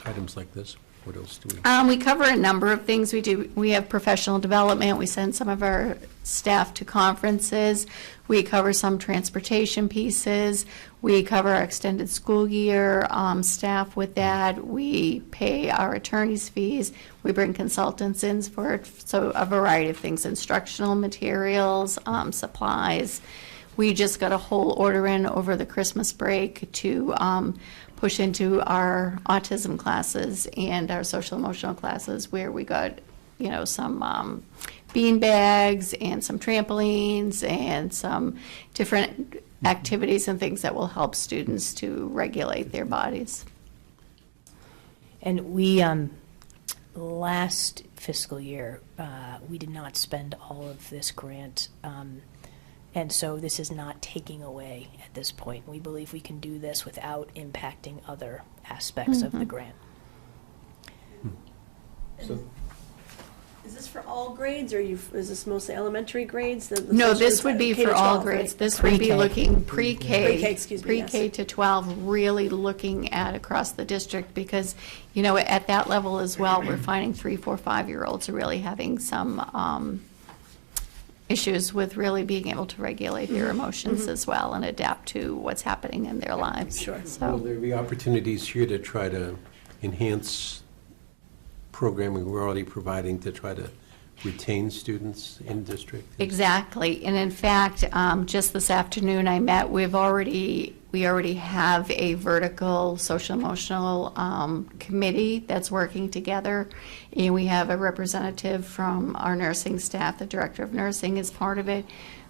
items like this? What else do we? We cover a number of things. We have professional development. We send some of our staff to conferences. We cover some transportation pieces. We cover our extended school year staff with that. We pay our attorney's fees. We bring consultants in for it. So a variety of things: instructional materials, supplies. We just got a whole order in over the Christmas break to push into our autism classes and our social emotional classes, where we got, some bean bags and some trampolines and some different activities and things that will help students to regulate their bodies. And we, last fiscal year, we did not spend all of this grant, and so this is not taking away at this point. We believe we can do this without impacting other aspects of the grant. So, Is this for all grades, or is this mostly elementary grades? No, this would be for all grades. This would be Pre-K. looking pre-K. Pre-K, excuse me, yes. Pre-K to 12, really looking at across the district, because, at that level as well, we're finding 3, 4, 5-year-olds are really having some issues with really being able to regulate their emotions as well and adapt to what's happening in their lives. Sure. Will So, there be opportunities here to try to enhance programming we're already providing to try to retain students in district? exactly. And in fact, just this afternoon, I met, we already have a vertical social emotional committee that's working together. And we have a representative from our nursing staff, the director of nursing is part of it.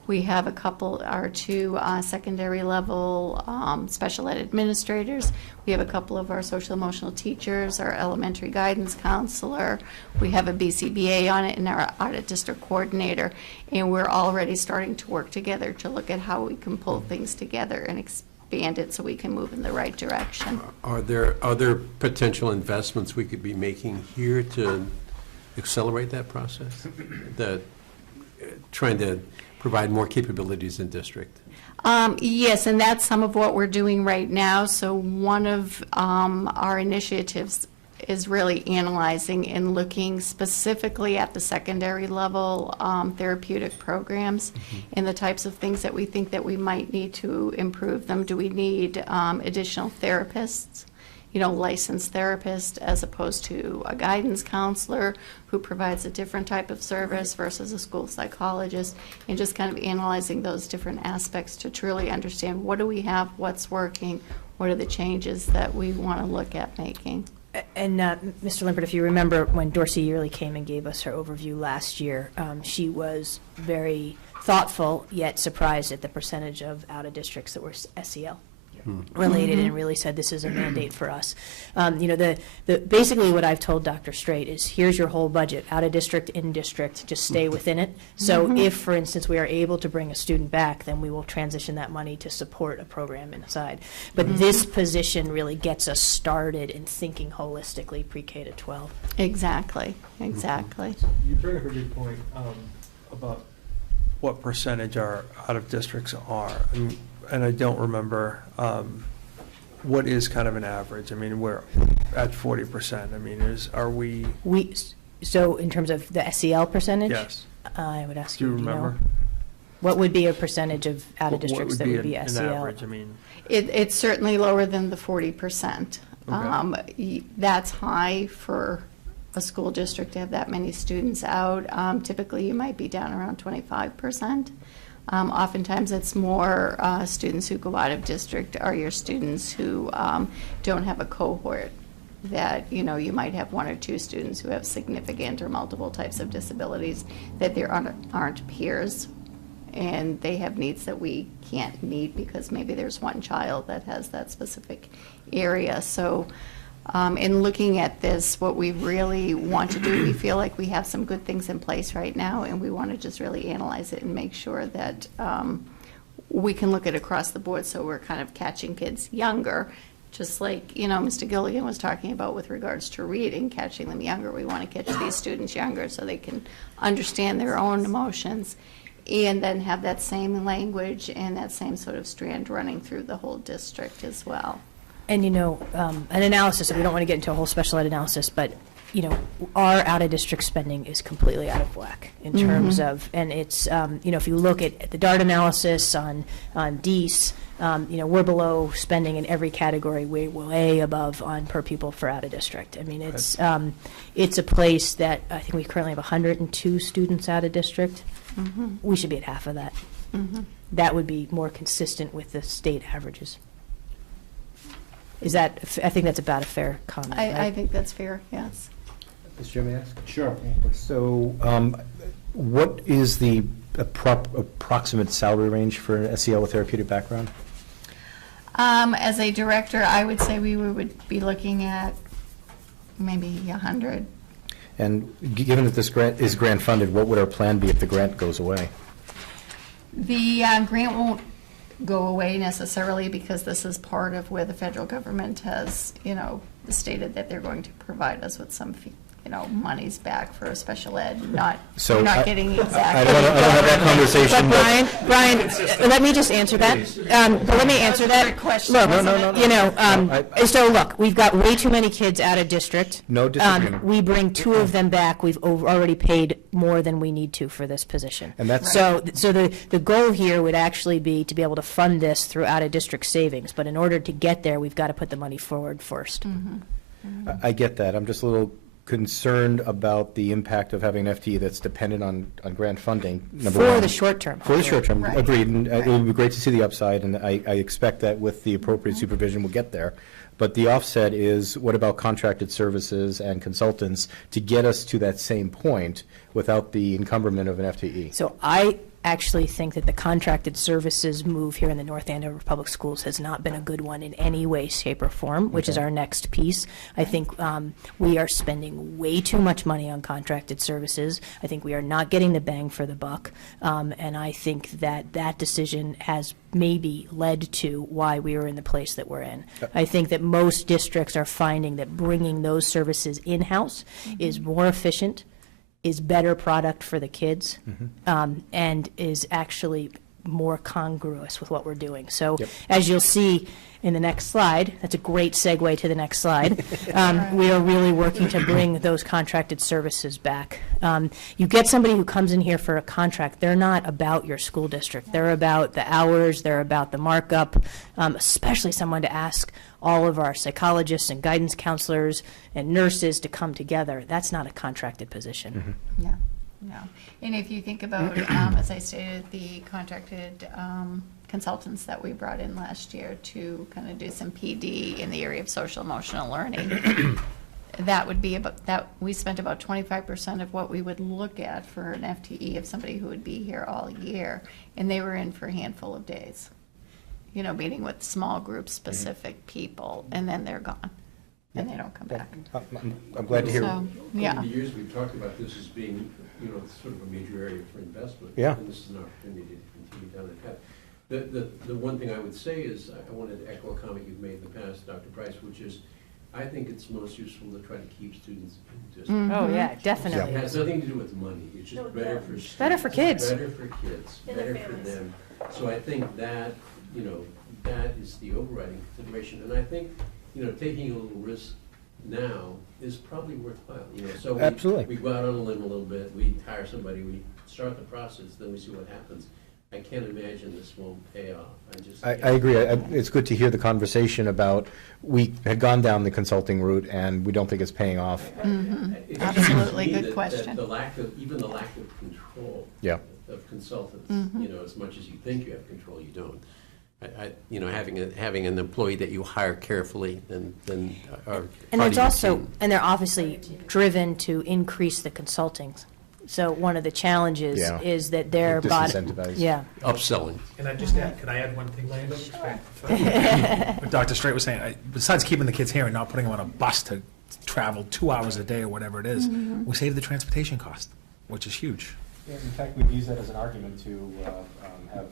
We have our two secondary level special ed administrators. We have a couple of our social emotional teachers, our elementary guidance counselor. We have a BCBA on it and our audit district coordinator. And we're already starting to work together to look at how we can pull things together and expand it so we can move in the right direction. Are there other potential investments we could be making here to accelerate that process? Trying to provide more capabilities in district? Yes, and that's some of what we're doing right now. So one of our initiatives is really analyzing and looking specifically at the secondary level therapeutic programs and the types of things that we think that we might need to improve them. Do we need additional therapists? Licensed therapist as opposed to a guidance counselor who provides a different type of service versus a school psychologist, and just kind of analyzing those different aspects to truly understand what do we have, what's working, what are the changes that we want to look at making. And Mr. Limpert, if you remember when Dorsey Yearly came and gave us her overview last year, she was very thoughtful yet surprised at the percentage of out-of-districts that were SEL related and really said this is a mandate for us. Basically what I've told Dr. Straight is here's your whole budget, out of district, in district, just stay within it. So if, for instance, we are able to bring a student back, then we will transition that money to support a program inside. But this position really gets us started in thinking holistically pre-K to 12. Exactly. You bring up a good point about what percentage our out-of-districts are. And I don't remember what is kind of an average. I mean, we're at 40%. I mean, are we? So in terms of the SEL percentage? Yes. I would ask Do you, you remember? What would be a percentage of out-of-districts that would be an SEL? average? I mean, It's certainly lower than the 40%. Okay. That's high for a school district to have that many students out. Typically, you might be down around 25%. Oftentimes, it's more students who go out of district are your students who don't have a cohort that, you might have one or two students who have significant or multiple types of disabilities that there aren't peers, and they have needs that we can't meet because maybe there's one child that has that specific area. So in looking at this, what we really want to do, we feel like we have some good things in place right now, and we want to just really analyze it and make sure that we can look at across the board so we're kind of catching kids younger, just like, Mr. Gilligan was talking about with regards to reading, catching them younger. We want to catch these students younger so they can understand their own emotions and then have that same language and that same sort of strand running through the whole district as well. And, an analysis, and we don't want to get into a whole special ed analysis, but, our out-of-district spending is completely out of whack in terms of, and it's, if you look at the DART analysis on DEAS, we're below spending in every category, we're way above on per pupil for out-of-district. I mean, it's a place that I think we currently have 102 students out-of-district. We should be at half of that. That would be more consistent with the state averages. Is that, I think that's about a fair comment, right? I think that's fair, yes. Mr. Chair, may I ask? Sure. So what is the approximate salary range for an SEL with therapeutic background? As a director, I would say we would be looking at maybe 100. And given that this grant is grant funded, what would our plan be if the grant goes away? The grant won't go away necessarily because this is part of where the federal government has, stated that they're going to provide us with some, monies back for a special ed. So we're not getting exactly. I don't have that conversation. But Brian, let me just answer that. Look, so look, we've got way too many kids out of district. No disagreement. We bring 2 of them back. We've already paid more than we need to for this position. And that's so the goal here would actually be to be able to fund this through out of district savings. But in order to get there, we've got to put the money forward first. I get that. I'm just a little concerned about the impact of having an FTE that's dependent on grant funding, number For one. the short term. For the short term, Right. agreed. And it would be great to see the upside, and I expect that with the appropriate supervision, we'll get there. But the offset is, what about contracted services and consultants to get us to that same point without the encumberment of an FTE? So I actually think that the contracted services move here in the North Andover Public Schools has not been a good one in any way, shape, or form, which is our next piece. I think we are spending way too much money on contracted services. I think we are not getting the bang for the buck, and I think that that decision has maybe led to why we are in the place that we're in. I think that most districts are finding that bringing those services in-house is more efficient, is better product for the kids, and is actually more congruous with what we're doing. So as you'll see in the next slide, that's a great segue to the next slide, we are really working to bring those contracted services back. You get somebody who comes in here for a contract, they're not about your school district. They're about the hours, they're about the markup, especially someone to ask all of our psychologists and guidance counselors and nurses to come together. That's not a contracted position. No, no. And if you think about, as I stated, the contracted consultants that we brought in last year to kind of do some PD in the area of social emotional learning, that would be about, that we spent about 25% of what we would look at for an FTE of somebody who would be here all year, and they were in for a handful of days. You know, meeting with small group specific people, and then they're gone, and they don't come back. I'm glad to hear. So, yeah. Over the years, we've talked about this as being, sort of a major area for investment. Yeah. And this is an opportunity to continue down that path. The one thing I would say is, I wanted to echo a comment you've made in the past, Dr. Price, which is, I think it's most useful to try to keep students in the district. Oh, yeah, definitely. It has nothing to do with money, it's just better for students. Better for kids. Better for kids, And their better for families. them. So I think that, that is the overriding consideration. And I think, taking a little risk now is probably worthwhile, So Absolutely. we go out on a limb a little bit, we hire somebody, we start the process, then we see what happens. I can't imagine this won't pay off. I agree. It's good to hear the conversation about, we had gone down the consulting route, and we don't think it's paying off. It just Absolutely, seems to me good that question. The lack of, even the lack of control Yeah. of consultants, as much as you think you have control, you don't. Having an employee that you hire carefully, then are. And there's part of your also, team. and they're obviously driven to increase the consulting. So one of the challenges Yeah. is that they're Disincentivize. yeah. Upselling. Can I just add, can I add one thing, Landon? What Dr. Straight was saying, besides keeping the kids here and not putting them on a bus to travel 2 hours a day or whatever it is, we save the transportation cost, which is huge. Yeah, in fact, we've used that as an argument to have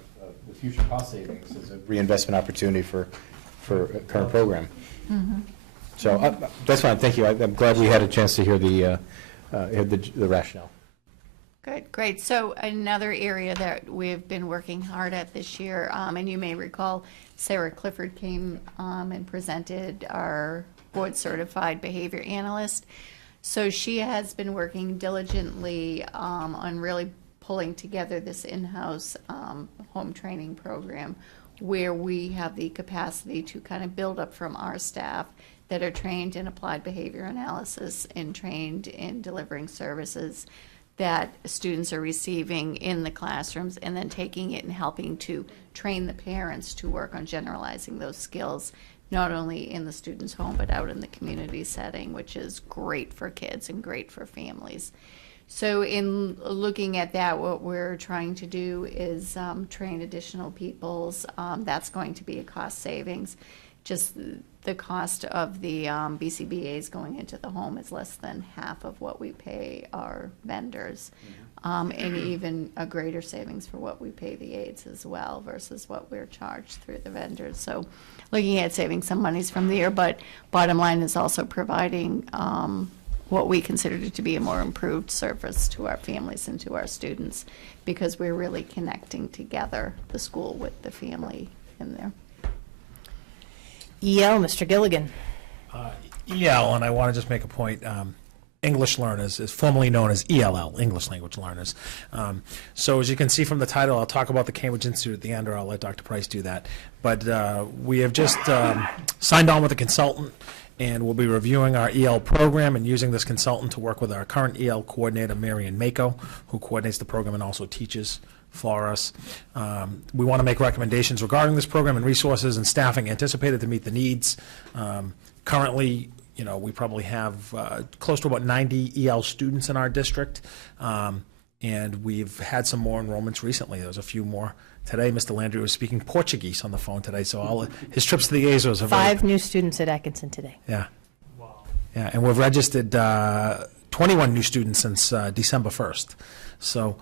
the future cost savings as a reinvestment opportunity for a current program. So that's fine, thank you. I'm glad we had a chance to hear the rationale. Good, great. So another area that we've been working hard at this year, and you may recall Sarah Clifford came and presented our board-certified behavior analyst. So she has been working diligently on really pulling together this in-house home training program where we have the capacity to kind of build up from our staff that are trained in applied behavior analysis and trained in delivering services that students are receiving in the classrooms, and then taking it and helping to train the parents to work on generalizing those skills, not only in the student's home, but out in the community setting, which is great for kids and great for families. So in looking at that, what we're trying to do is train additional peoples. That's going to be a cost savings. Just the cost of the BCBA's going into the home is less than half of what we pay our vendors. And even a greater savings for what we pay the aides as well versus what we're charged through the vendors. So looking at saving some monies from there, but bottom line is also providing what we consider to be a more improved service to our families and to our students, because we're really connecting together the school with the family in there. EL, Mr. Gilligan. EL, and I want to just make a point, English learners is formerly known as ELL, English language learners. So as you can see from the title, I'll talk about the Cambridge Institute at the end, or I'll let Dr. Price do that. But we have just signed on with a consultant, and we'll be reviewing our EL program and using this consultant to work with our current EL coordinator, Marion Mako, who coordinates the program and also teaches for us. We want to make recommendations regarding this program and resources and staffing anticipated to meet the needs. Currently, we probably have close to about 90 EL students in our district. And we've had some more enrollments recently. There was a few more today. Mr. Landry was speaking Portuguese on the phone today, so his trips to the Azores are very... 5 new students at Atkinson today. Yeah. Yeah, and we've registered 21 new students since December 1st, so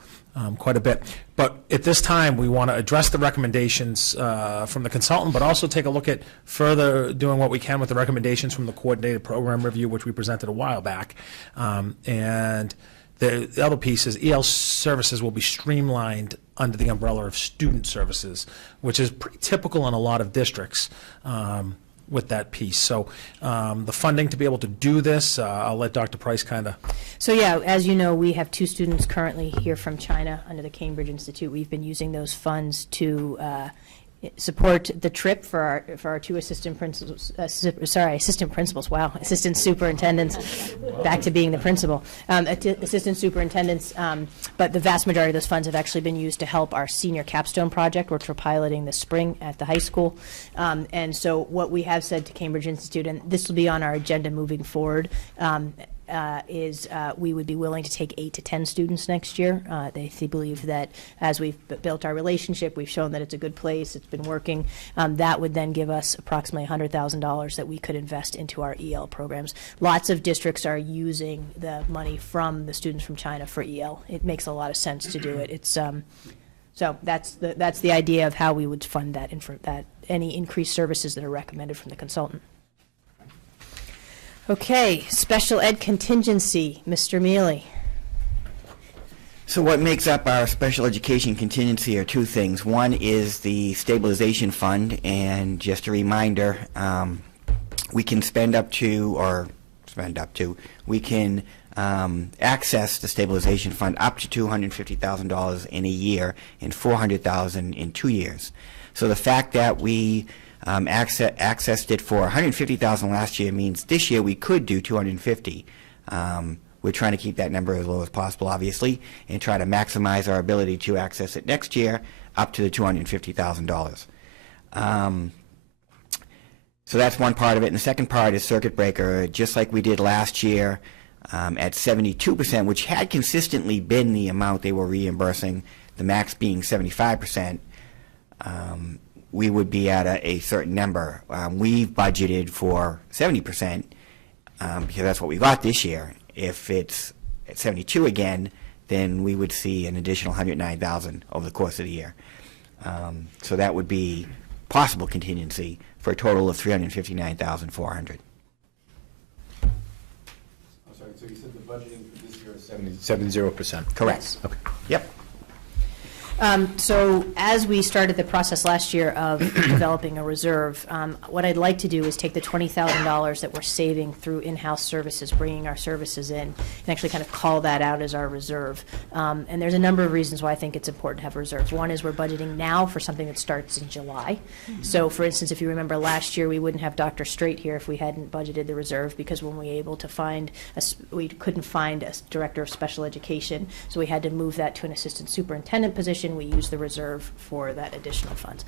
quite a bit. But at this time, we want to address the recommendations from the consultant, but also take a look at further doing what we can with the recommendations from the coordinated program review, which we presented a while back. And the other piece is EL services will be streamlined under the umbrella of student services, which is pretty typical in a lot of districts. With that piece. So the funding to be able to do this, I'll let Dr. Price kind of... So yeah, as you know, we have 2 students currently here from China under the Cambridge Institute. We've been using those funds to support the trip for our 2 assistant principals, assistant superintendents, back to being the principal, assistant superintendents, but the vast majority of those funds have actually been used to help our senior capstone project, which we're piloting this spring at the high school. And so what we have said to Cambridge Institute, and this will be on our agenda moving forward, is we would be willing to take 8 to 10 students next year. They believe that as we've built our relationship, we've shown that it's a good place, it's been working. That would then give us approximately $100,000 that we could invest into our EL programs. Lots of districts are using the money from the students from China for EL. It makes a lot of sense to do it. It's so that's the idea of how we would fund that and for that any increased services that are recommended from the consultant. Okay, special ed contingency, Mr. Mealy. So what makes up our special education contingency are 2 things. One is the stabilization fund, and just a reminder, we can we can access the stabilization fund up to $250,000 in a year and $400,000 in 2 years. So the fact that we accessed it for $150,000 last year means this year we could do $250,000. We're trying to keep that number as low as possible, obviously, and try to maximize our ability to access it next year up to the $250,000. So that's one part of it. And the second part is circuit breaker, just like we did last year at 72%, which had consistently been the amount they were reimbursing, the max being 75%. We would be at a certain number. We've budgeted for 70% because that's what we got this year. If it's at 72 again, then we would see an additional $109,000 over the course of the year. So that would be possible contingency for a total of $359,400. I'm sorry, so you said the budgeting for this year is 70%? Correct. Yes. Okay. Yep. So as we started the process last year of developing a reserve, what I'd like to do is take the $20,000 that we're saving through in-house services, bringing our services in, and actually kind of call that out as our reserve. And there's a number of reasons why I think it's important to have reserves. One is we're budgeting now for something that starts in July. So for instance, if you remember last year, we wouldn't have Dr. Straight here if we hadn't budgeted the reserve, because when we were able to find, we couldn't find a director of special education, so we had to move that to an assistant superintendent position. We use the reserve for that additional funds.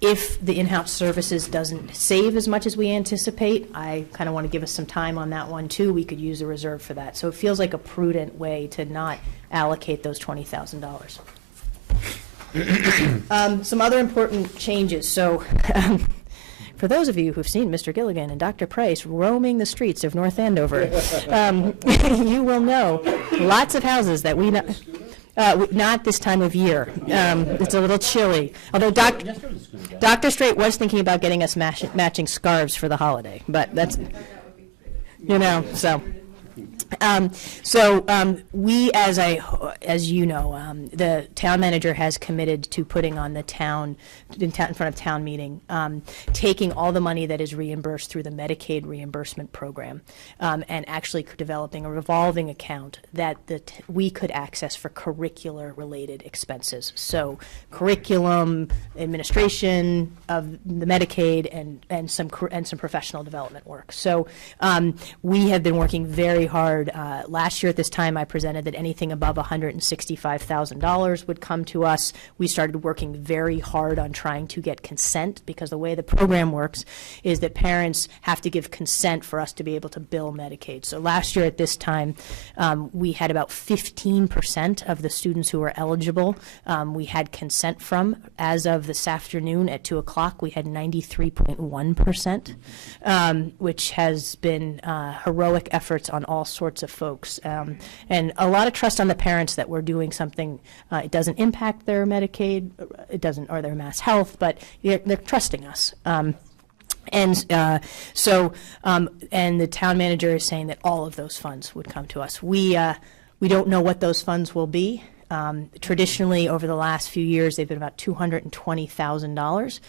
If the in-house services doesn't save as much as we anticipate, I kind of want to give us some time on that one too. We could use a reserve for that. So it feels like a prudent way to not allocate those $20,000. Some other important changes. So for those of you who've seen Mr. Gilligan and Dr. Price roaming the streets of North Andover, you will know lots of houses that we not this time of year. It's a little chilly. Although Dr. Straight was thinking about getting us matching scarves for the holiday, but that's, you know, so. We, as you know, the town manager has committed to putting on the town, in front of town meeting, taking all the money that is reimbursed through the Medicaid reimbursement program, and actually developing a revolving account that we could access for curricular-related expenses. So curriculum, administration of the Medicaid, and some professional development work. So we have been working very hard hard. Last year at this time, I presented that anything above $165,000 would come to us. We started working very hard on trying to get consent, because the way the program works is that parents have to give consent for us to be able to bill Medicaid. So last year at this time, we had about 15% of the students who were eligible we had consent from. As of this afternoon at 2 o'clock, we had 93.1%, which has been heroic efforts on all sorts of folks, and a lot of trust on the parents that we're doing something. It doesn't impact their Medicaid, it doesn't, or their Mass Health, but they're trusting us. And the town manager is saying that all of those funds would come to us. We don't know what those funds will be. Traditionally, over the last few years, they've been about $220,000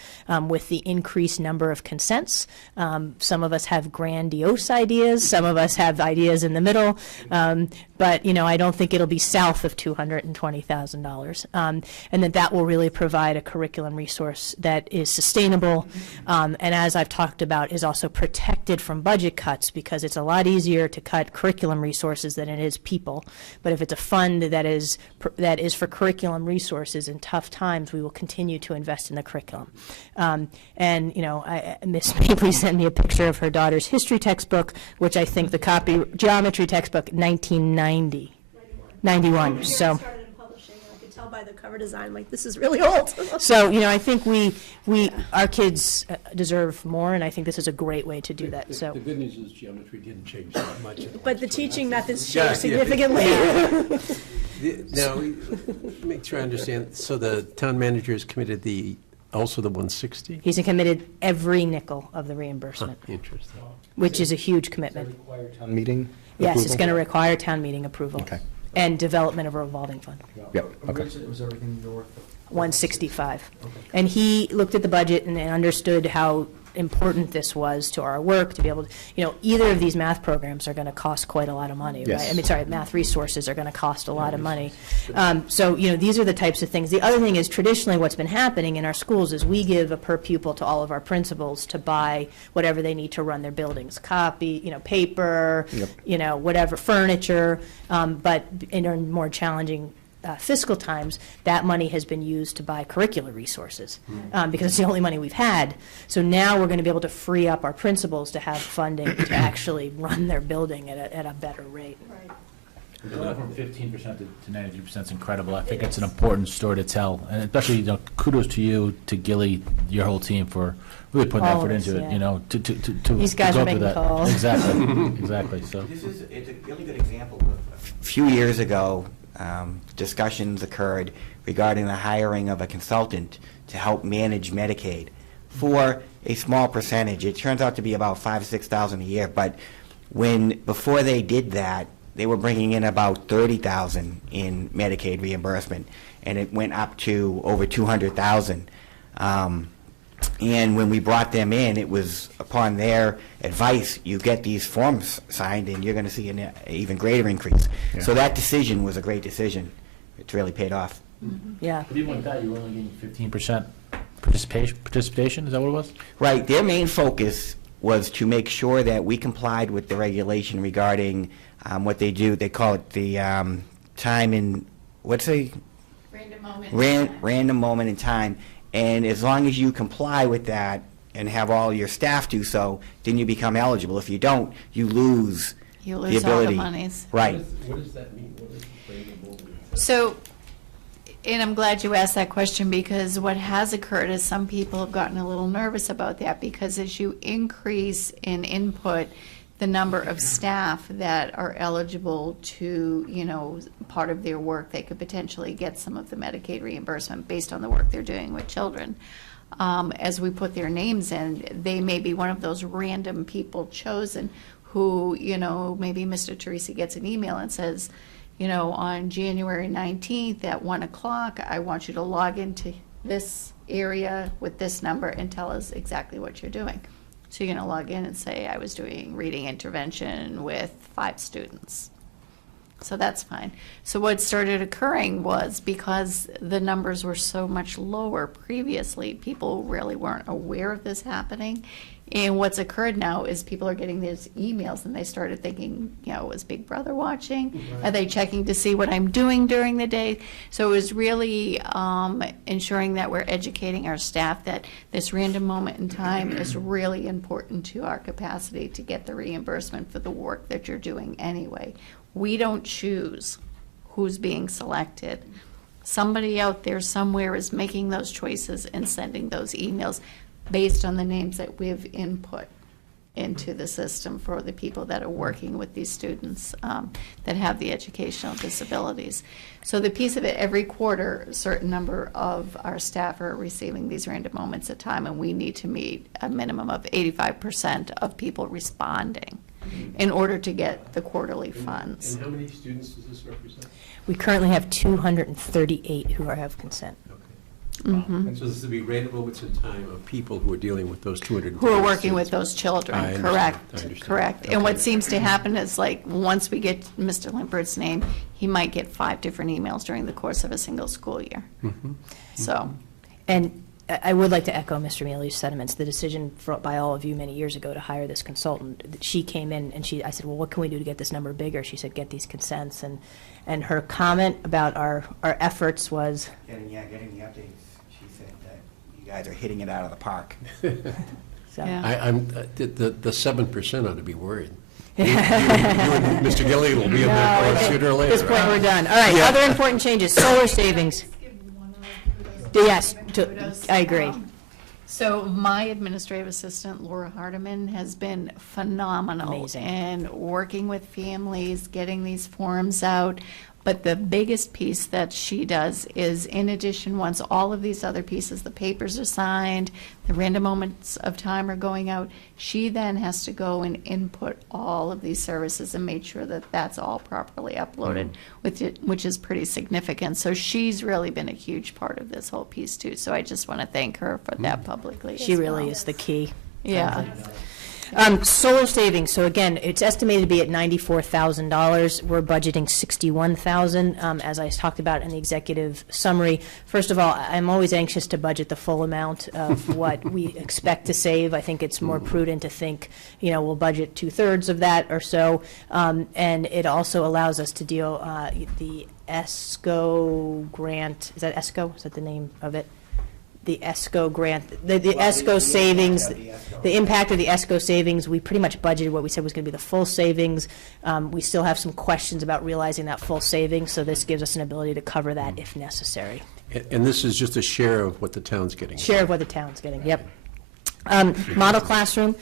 with the increased number of consents. Some of us have grandiose ideas. Some of us have ideas in the middle. But, I don't think it'll be south of $220,000. And that will really provide a curriculum resource that is sustainable and, as I've talked about, is also protected from budget cuts, because it's a lot easier to cut curriculum resources than it is people. But if it's a fund that is for curriculum resources in tough times, we will continue to invest in the curriculum. Miss Mapley sent me a picture of her daughter's history textbook, which I think the geometry textbook, 1991. So. Started in publishing, and I could tell by the cover design, like, this is really old. So, I think our kids deserve more, and I think this is a great way to do that. So. The good news is geometry didn't change that much. But the teaching methods Yeah, changed significantly. Now, make sure I understand, so the town manager has committed also the 160? He's committed every nickel of the reimbursement, Interesting. which is a huge commitment. Require town meeting Yes, it's approval? going to require town meeting approval. Okay. And development of a revolving fund. Yep, okay. Was everything north of? 165. And he looked at the budget and understood how important this was to our work, to be able to, either of these math programs are going to cost quite a lot of money, Yes. right? Math resources are going to cost a lot of money. So, these are the types of things. The other thing is, traditionally what's been happening in our schools is we give a per pupil to all of our principals to buy whatever they need to run their buildings, paper, Yep. whatever, furniture, but in more challenging fiscal times, that money has been used to buy curricular resources because it's the only money we've had. So now we're going to be able to free up our principals to have funding to actually run their building at a better rate. Going from 15% to 93% is incredible. I think it's an important story to tell, and especially, kudos to you, to Gilly, your whole team for really putting All effort of us, into it. yeah. To These guys go are through making that. calls. Exactly. So It's a really good example of a few years ago, discussions occurred regarding the hiring of a consultant to help manage Medicaid for a small percentage. It turns out to be about $5,000 to $6,000 a year, but before they did that, they were bringing in about $30,000 in Medicaid reimbursement, and it went up to over $200,000. And when we brought them in, it was upon their advice, you get these forms signed and you're going to see an even greater increase. Yeah. So that decision was a great decision. It's really paid off. Yeah. but even with that, you were only getting 15% participation. Is that what it was? Right. Their main focus was to make sure that we complied with the regulation regarding what they do. They call it the time in, Random moment. random moment in time. And as long as you comply with that and have all your staff do so, then you become eligible. If you don't, you lose You the lose all the ability. monies. Right. What does that mean? What is random moment? So, and I'm glad you asked that question, because what has occurred is some people have gotten a little nervous about that, because as you increase in input, the number of staff that are eligible to, part of their work, they could potentially get some of the Medicaid reimbursement based on the work they're doing with children. As we put their names in, they may be one of those random people chosen who, maybe Mr. Teresi gets an email and says, on January 19th at 1 o'clock, I want you to log into this area with this number and tell us exactly what you're doing. So you're going to log in and say, I was doing reading intervention with 5 students. So that's fine. So what started occurring was, because the numbers were so much lower previously, people really weren't aware of this happening. And what's occurred now is people are getting these emails and they started thinking, is Big Brother watching? Are they checking to see what I'm doing during the day? So it was really ensuring that we're educating our staff that this random moment in time is really important to our capacity to get the reimbursement for the work that you're doing anyway. We don't choose who's being selected. Somebody out there somewhere is making those choices and sending those emails based on the names that we've input into the system for the people that are working with these students that have the educational disabilities. So the piece of it, every quarter, a certain number of our staff are receiving these random moments of time, and we need to meet a minimum of 85% of people responding in order to get the quarterly funds. And how many students does this represent? We currently have 238 who have consent. Mhm. So this would be random moments in time of people who are dealing with those 200. Who are working with those I children, understand. correct, I understand. correct. And what Okay. seems to happen is, like, once we get Mr. Limpert's name, he might get 5 different emails during the course of a single school year. Mhm. So, And I would like to echo Mr. Mealy's sentiments. The decision by all of you many years ago to hire this consultant, she came in and I said, well, what can we do to get this number bigger? She said, get these consents. And her comment about our efforts was, Getting the updates. She said that you guys are hitting it out of the park. so. yeah. I'm, the 7% ought to be worried. You and Mr. Gilligan will be in there sooner or At later. this point, we're done. All right, other important changes, solar savings. Yes, I agree. So my administrative assistant, Laura Hardiman, has been phenomenal Amazing. in working with families, getting these forms out. But the biggest piece that she does is, in addition, once all of these other pieces, the papers are signed, the random moments of time are going out, she then has to go and input all of these services and make sure that that's all properly uploaded, which is pretty significant. So she's really been a huge part of this whole piece too. So I just want to thank her for that publicly. She as really well. is the key. Yeah. Solar savings, so again, it's estimated to be at $94,000. We're budgeting $61,000, as I talked about in the executive summary. First of all, I'm always anxious to budget the full amount of what we expect to save. I think it's more prudent to think, we'll budget 2/3 of that or so. And it also allows us to deal, the ESCO grant, is that ESCO? Is that the name of it? The ESCO grant, the ESCO savings, the impact of the ESCO savings, we pretty much budgeted what we said was going to be the full savings. We still have some questions about realizing that full savings, so this gives us an ability to cover that if necessary. And this is just a share of what the town's getting. Share of what the town's getting, yep. Model classroom,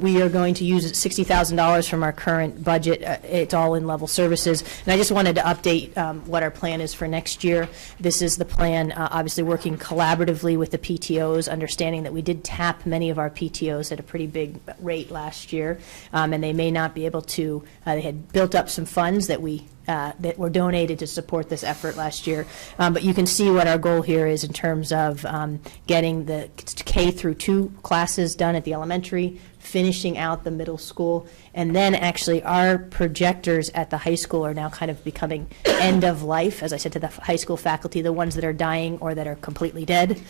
we are going to use $60,000 from our current budget. It's all in level services. And I just wanted to update what our plan is for next year. This is the plan, obviously working collaboratively with the PTOs, understanding that we did tap many of our PTOs at a pretty big rate last year, and they may not be able to, they had built up some funds that were donated to support this effort last year. But you can see what our goal here is in terms of getting the K through 2 classes done at the elementary, finishing out the middle school, and then actually our projectors at the high school are now kind of becoming end of life, as I said to the high school faculty, the ones that are dying or that are completely dead,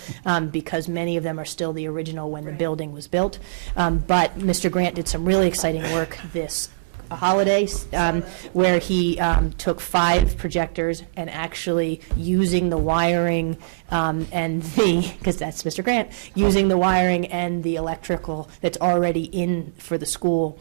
because many of them are still the original when the building was built. But Mr. Grant did some really exciting work this holidays, where he took 5 projectors and actually using the wiring and because that's Mr. Grant, using the wiring and the electrical that's already in for the school,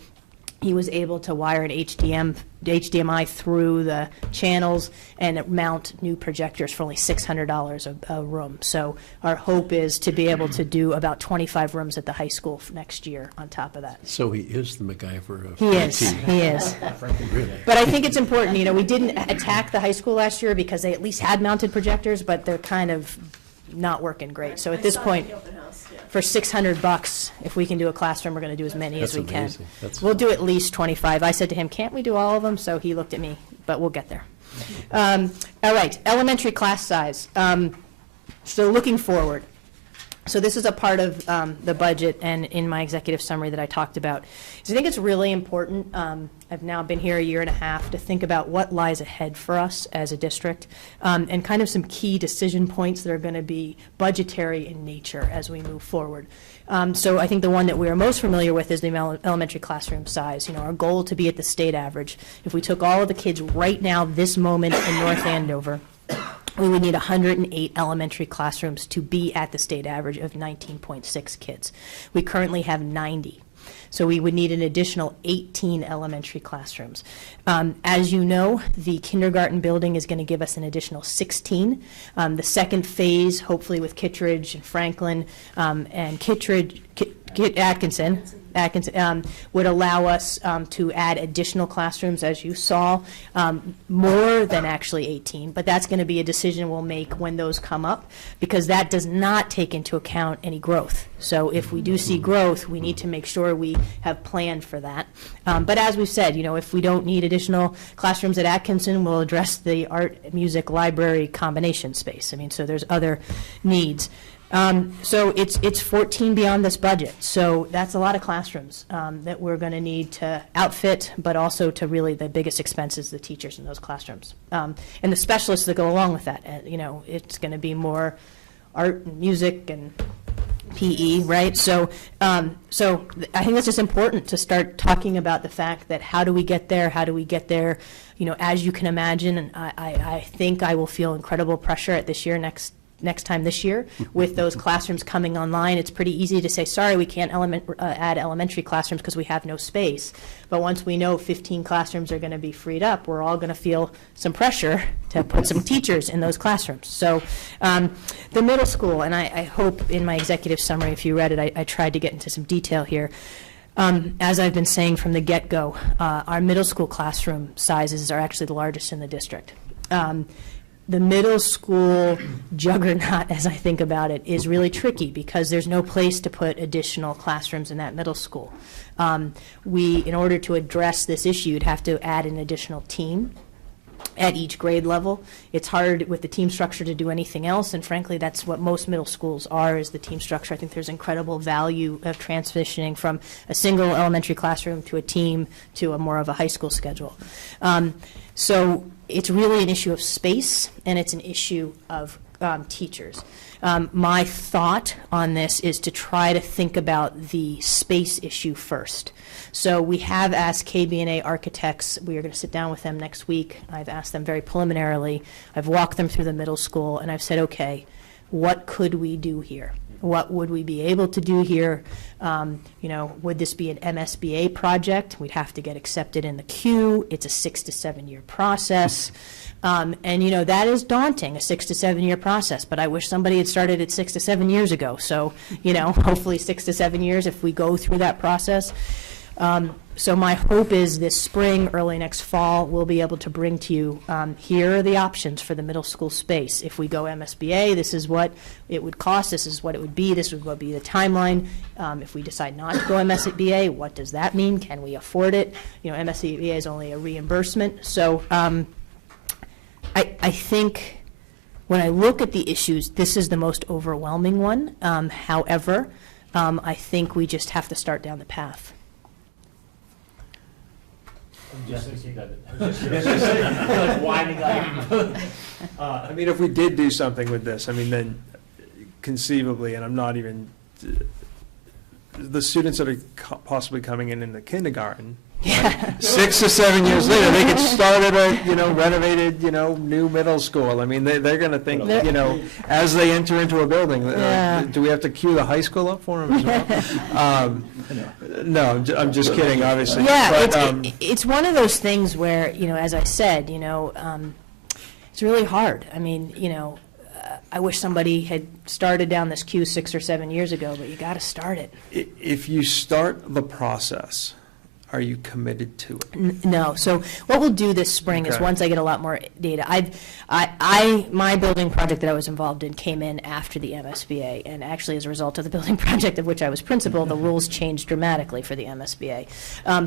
he was able to wire an HDMI through the channels and mount new projectors for only $600 a room. So our hope is to be able to do about 25 rooms at the high school next year on top of that. So he is the MacGyver of He is. Really? But I think it's important, we didn't attack the high school last year because they at least had mounted projectors, but they're kind of not working great. So at this point, for $600, if we can do a classroom, we're going to do as many as we can. That's amazing. We'll do at least 25. I said to him, can't we do all of them? So he looked at me, but we'll get there. All right, elementary class size. So looking forward, So this is a part of the budget and in my executive summary that I talked about. So I think it's really important, I've now been here a year and a half, to think about what lies ahead for us as a district, and kind of some key decision points that are going to be budgetary in nature as we move forward. So I think the one that we are most familiar with is the elementary classroom size. You know, our goal to be at the state average. If we took all of the kids right now, this moment in North Andover, we would need 108 elementary classrooms to be at the state average of 19.6 kids. We currently have 90. So we would need an additional 18 elementary classrooms. As you know, the kindergarten building is going to give us an additional 16. The second phase, hopefully with Kittredge and Franklin and Atkinson, would allow us to add additional classrooms, as you saw, more than actually 18, but that's going to be a decision we'll make when those come up, because that does not take into account any growth. So if we do see growth, we need to make sure we have planned for that. But as we've said, you know, if we don't need additional classrooms at Atkinson, we'll address the art, music, library combination space. I mean, so there's other needs. So it's 14 beyond this budget. So that's a lot of classrooms that we're going to need to outfit, but also to really the biggest expenses, the teachers in those classrooms. And the specialists that go along with that. You know, it's going to be more art and music and PE, right? So I think that's just important to start talking about the fact that how do we get there? How do we get there? You know, as you can imagine, and I think I will feel incredible pressure at this year, next time this year, with those classrooms coming online. It's pretty easy to say, sorry, we can't add elementary classrooms because we have no space. But once we know 15 classrooms are going to be freed up, we're all going to feel some pressure to put some teachers in those classrooms. So the middle school, and I hope in my executive summary, if you read it, I tried to get into some detail here. As I've been saying from the get-go, our middle school classroom sizes are actually the largest in the district. The middle school juggernaut, as I think about it, is really tricky because there's no place to put additional classrooms in that middle school. In order to address this issue, you'd have to add an additional team at each grade level. It's hard with the team structure to do anything else, and frankly, that's what most middle schools are, is the team structure. I think there's incredible value of transitioning from a single elementary classroom to a team to a more of a high school schedule. So it's really an issue of space, and it's an issue of teachers. My thought on this is to try to think about the space issue first. So we have asked KB&A architects, we are going to sit down with them next week. I've asked them very preliminarily. I've walked them through the middle school, and I've said, okay, what could we do here? What would we be able to do here? You know, would this be an MSBA project? We'd have to get accepted in the queue. It's a 6 to 7 year process. And, you know, that is daunting, a 6 to 7 year process. But I wish somebody had started it 6 to 7 years ago. So, you know, hopefully 6 to 7 years if we go through that process. So my hope is this spring, early next fall, we'll be able to bring to you, here are the options for the middle school space. If we go MSBA, this is what it would cost, this is what it would be, this would be the timeline. If we decide not to go MSBA, what does that mean? Can we afford it? You know, MSBA is only a reimbursement. So I think when I look at the issues, this is the most overwhelming one. However, I think we just have to start down the path. I mean, if we did do something with this, I mean, then conceivably, and I'm not even, the students that are possibly coming in the kindergarten, 6 to 7 years later, they could start at a, you know, renovated, you know, new middle school. I mean, they're going to think, you know, as they enter into a building, do we have to queue the high school up for them as well? No, I'm just kidding, obviously. Yeah, but, it's one of those things where, you know, as I said, you know, it's really hard. I mean, you know, I wish somebody had started down this queue 6 or 7 years ago, but you got to start it. If you start the process, are you committed to it? No. So what we'll do this spring is, Okay. once I get a lot more data, my building project that I was involved in came in after the MSBA, and actually as a result of the building project of which I was principal, the rules changed dramatically for the MSBA.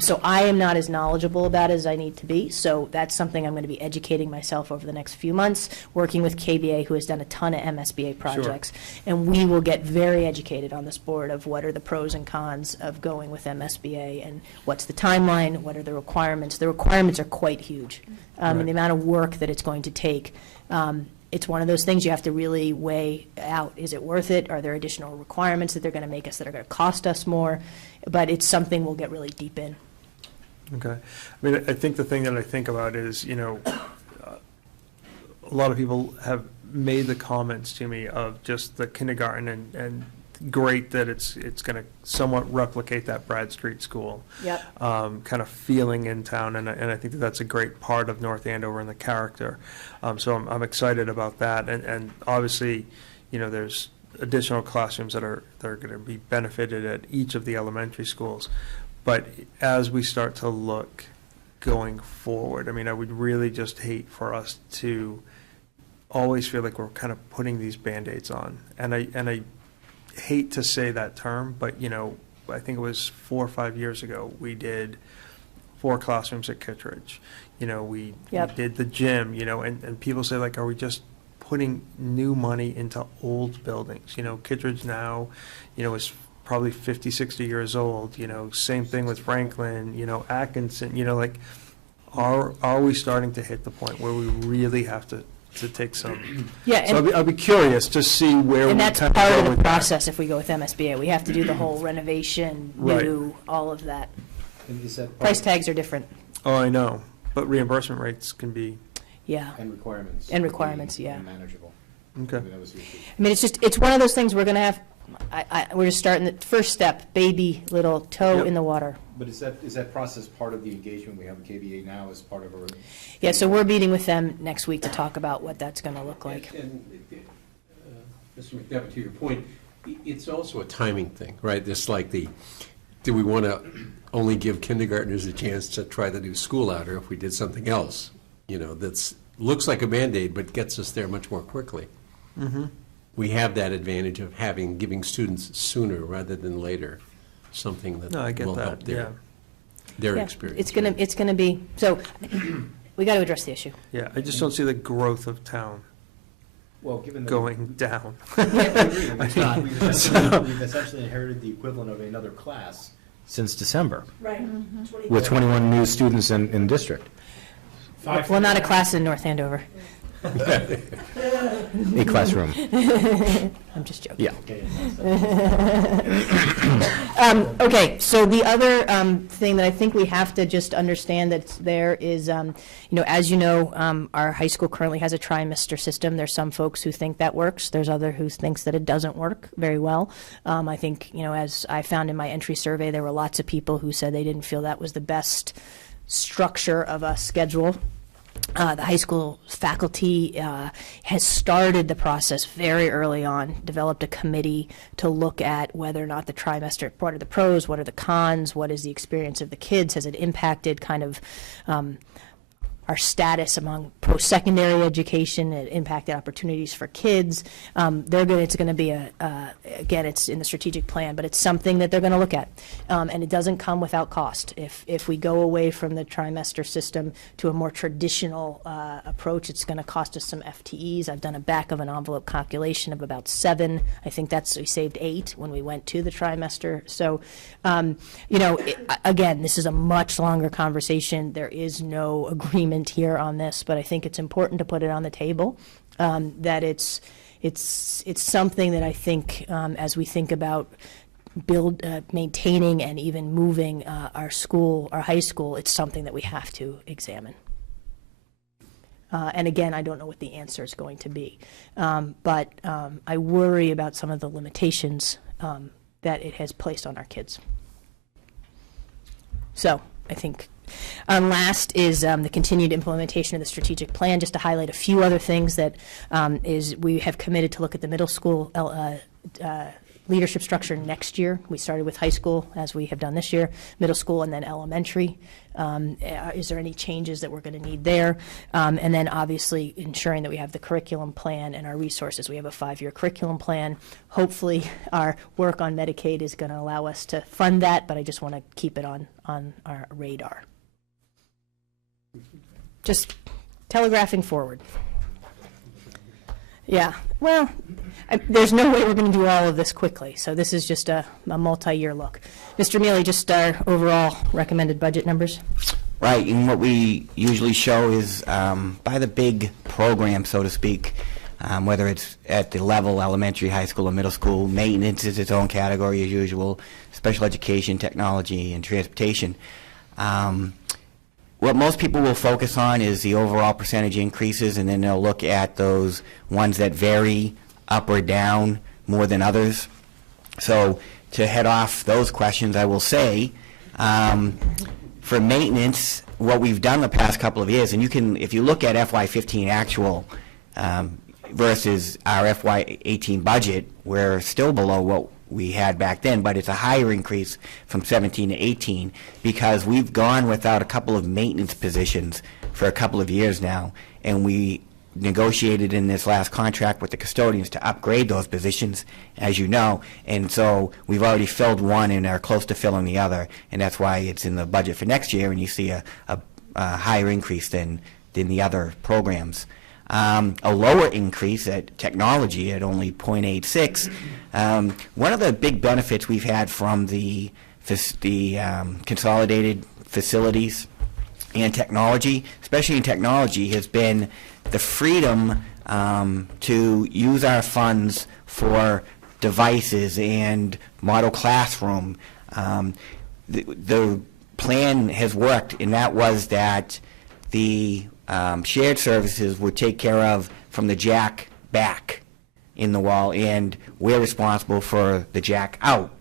So I am not as knowledgeable about it as I need to be, so that's something I'm going to be educating myself over the next few months, working with KBA, who has done a ton of MSBA projects, and we will get very educated on this board of what are the pros and cons of going with MSBA, and what's the timeline, what are the requirements. The requirements are quite huge, and the amount of work that it's going to take. It's one of those things you have to really weigh out. Is it worth it? Are there additional requirements that they're going to make us that are going to cost us more? But it's something we'll get really deep in. Okay. I mean, I think the thing that I think about is, you know, a lot of people have made the comments to me of just the kindergarten and great that it's going to somewhat replicate that Brad Street School. Yep. Kind of feeling in town, and I think that that's a great part of North Andover and the character. So I'm excited about that, and obviously, you know, there's additional classrooms that are going to be benefited at each of the elementary schools. But as we start to look going forward, I mean, I would really just hate for us to always feel like we're kind of putting these Band-Aids on, and I hate to say that term, but, you know, I think it was 4 or 5 years ago, we did 4 classrooms at Kittredge. You know, we did the gym, you know, and people say, like, are we just putting new money into old buildings? You know, Kittredge now, you know, is probably 50, 60 years old, you know, same thing with Franklin, you know, Atkinson, you know, like, are we starting to hit the point where we really have to take some? Yeah, So I'll be curious to see where we and that's kind of part go of the with that. process if we go with MSBA. We have to do the whole renovation, Right. new, all of that. And is that Price tags are different, Oh, I know, but reimbursement rates can be, yeah. And requirements. And requirements, yeah. Manageable. okay. I mean, that was the issue. I mean, it's one of those things we're going to have, we're just starting the first step, baby, little toe Yep. in the water. But is that process part of the engagement we have with KBA now as part of our? Yeah, so we're meeting with them next week to talk about what that's going to look like. And Mr. McDevitt, to your point, it's also a timing thing, right? It's like do we want to only give kindergartners a chance to try the new school out, or if we did something else, you know, that's looks like a Band-Aid but gets us there much more quickly. Mm-hmm. We have that advantage of giving students sooner rather than later, something that No, I get will that, help yeah. their Yeah, experience. It's going to be, so we got to address the issue. Yeah, I just don't see the growth of town Well, given that. going down. We've essentially inherited the equivalent of another class since December, Right. with 21 new students in district. Well, not a class in North Andover. A classroom. I'm just joking. Yeah. Okay, so the other thing that I think we have to just understand that's there is, as you know, our high school currently has a trimester system. There's some folks who think that works. There's other who thinks that it doesn't work very well. I think, as I found in my entry survey, there were lots of people who said they didn't feel that was the best structure of a schedule. The high school faculty has started the process very early on, developed a committee to look at whether or not the trimester, what are the pros, what are the cons, what is the experience of the kids, has it impacted kind of our status among post-secondary education, it impacted opportunities for kids. It's going to be again, it's in the strategic plan, but it's something that they're going to look at. And it doesn't come without cost. If we go away from the trimester system to a more traditional approach, it's going to cost us some FTEs. I've done a back of an envelope calculation of about 7. I think we saved 8 when we went to the trimester. So, again, this is a much longer conversation. There is no agreement here on this, but I think it's important to put it on the table, that it's something that I think, as we think about maintaining and even moving our high school, it's something that we have to examine. And again, I don't know what the answer is going to be, but I worry about some of the limitations that it has placed on our kids. So I think last is the continued implementation of the strategic plan. Just to highlight a few other things that we have committed to look at the middle school leadership structure next year. We started with high school, as we have done this year, middle school, and then elementary. Is there any changes that we're going to need there? And then obviously ensuring that we have the curriculum plan and our resources. We have a 5-year curriculum plan. Hopefully our work on Medicaid is going to allow us to fund that, but I just want to keep it on our radar. Just telegraphing forward. Yeah, well, there's no way we're going to do all of this quickly, so this is just a multi-year look. Mr. Mealy, just our overall recommended budget numbers? Right, and what we usually show is by the big program, so to speak, whether it's at the level, elementary, high school, or middle school. Maintenance is its own category as usual, special education, technology, and transportation. What most people will focus on is the overall percentage increases, and then they'll look at those ones that vary up or down more than others. So to head off those questions, I will say, for maintenance, what we've done the past couple of years, and you can, if you look at FY15 actual versus our FY18 budget, we're still below what we had back then, but it's a higher increase from 17 to 18 because we've gone without a couple of maintenance positions for a couple of years now, and we negotiated in this last contract with the custodians to upgrade those positions, as you know, and so we've already filled one and are close to filling the other, and that's why it's in the budget for next year, and you see a higher increase than the other programs. A lower increase at technology at only 0.86. One of the big benefits we've had from the consolidated facilities and technology, especially in technology, has been the freedom to use our funds for devices and model classroom. The plan has worked, and that was that the shared services would take care of from the jack back in the wall, and we're responsible for the jack out.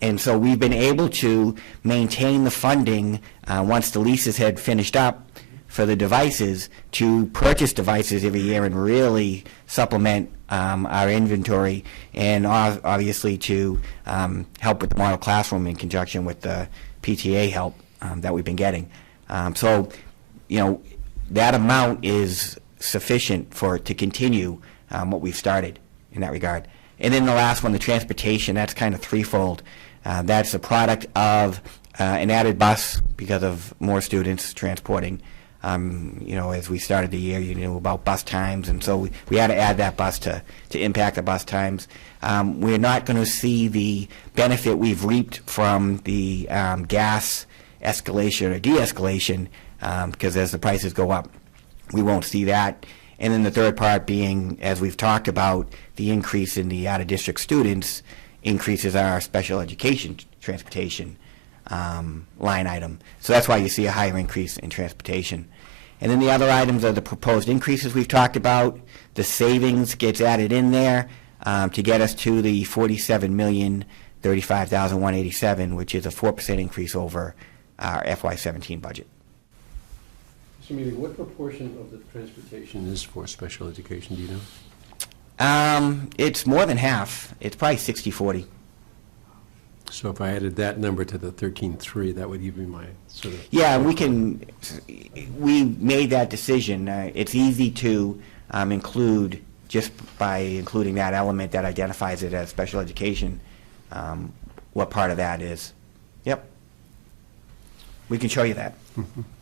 And so we've been able to maintain the funding once the leases had finished up for the devices to purchase devices every year and really supplement our inventory, and obviously to help with the model classroom in conjunction with the PTA help that we've been getting. So, you know, that amount is sufficient for it to continue what we've started in that regard. And then the last one, the transportation, that's kind of threefold. That's a product of an added bus because of more students transporting. You know, as we started the year, you knew about bus times, and so we had to add that bus to impact the bus times. We're not going to see the benefit we've reaped from the gas escalation or de-escalation because as the prices go up, we won't see that. And then the third part being, as we've talked about, the increase in the out-of-district students increases our special education transportation line item. So that's why you see a higher increase in transportation. And then the other items are the proposed increases we've talked about. The savings gets added in there to get us to the $47,035,187, which is a 4% increase over our FY17 budget. Mr. Mealy, what proportion of the transportation is for special education, do you know? It's more than half. It's probably 60-40. So if I added that number to the 13.3, that would give me my sort of... Yeah, we made that decision. It's easy to include just by including that element that identifies it as special education, what part of that is. Yep. We can show you that.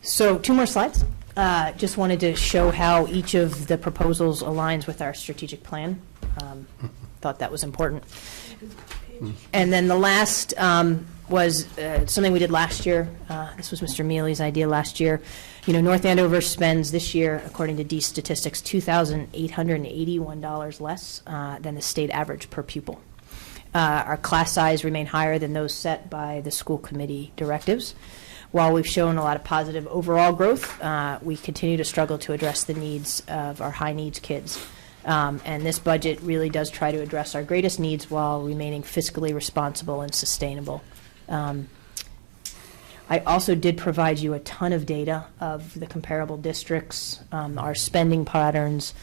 So 2 more slides. Just wanted to show how each of the proposals aligns with our strategic plan. Thought that was important. And then the last was something we did last year. This was Mr. Mealy's idea last year. You know, North Andover spends this year, according to D statistics, $2,881 less than the state average per pupil. Our class size remain higher than those set by the school committee directives. While we've shown a lot of positive overall growth, we continue to struggle to address the needs of our high-needs kids. And this budget really does try to address our greatest needs while remaining fiscally responsible and sustainable. I also did provide you a ton of data of the comparable districts, our spending patterns,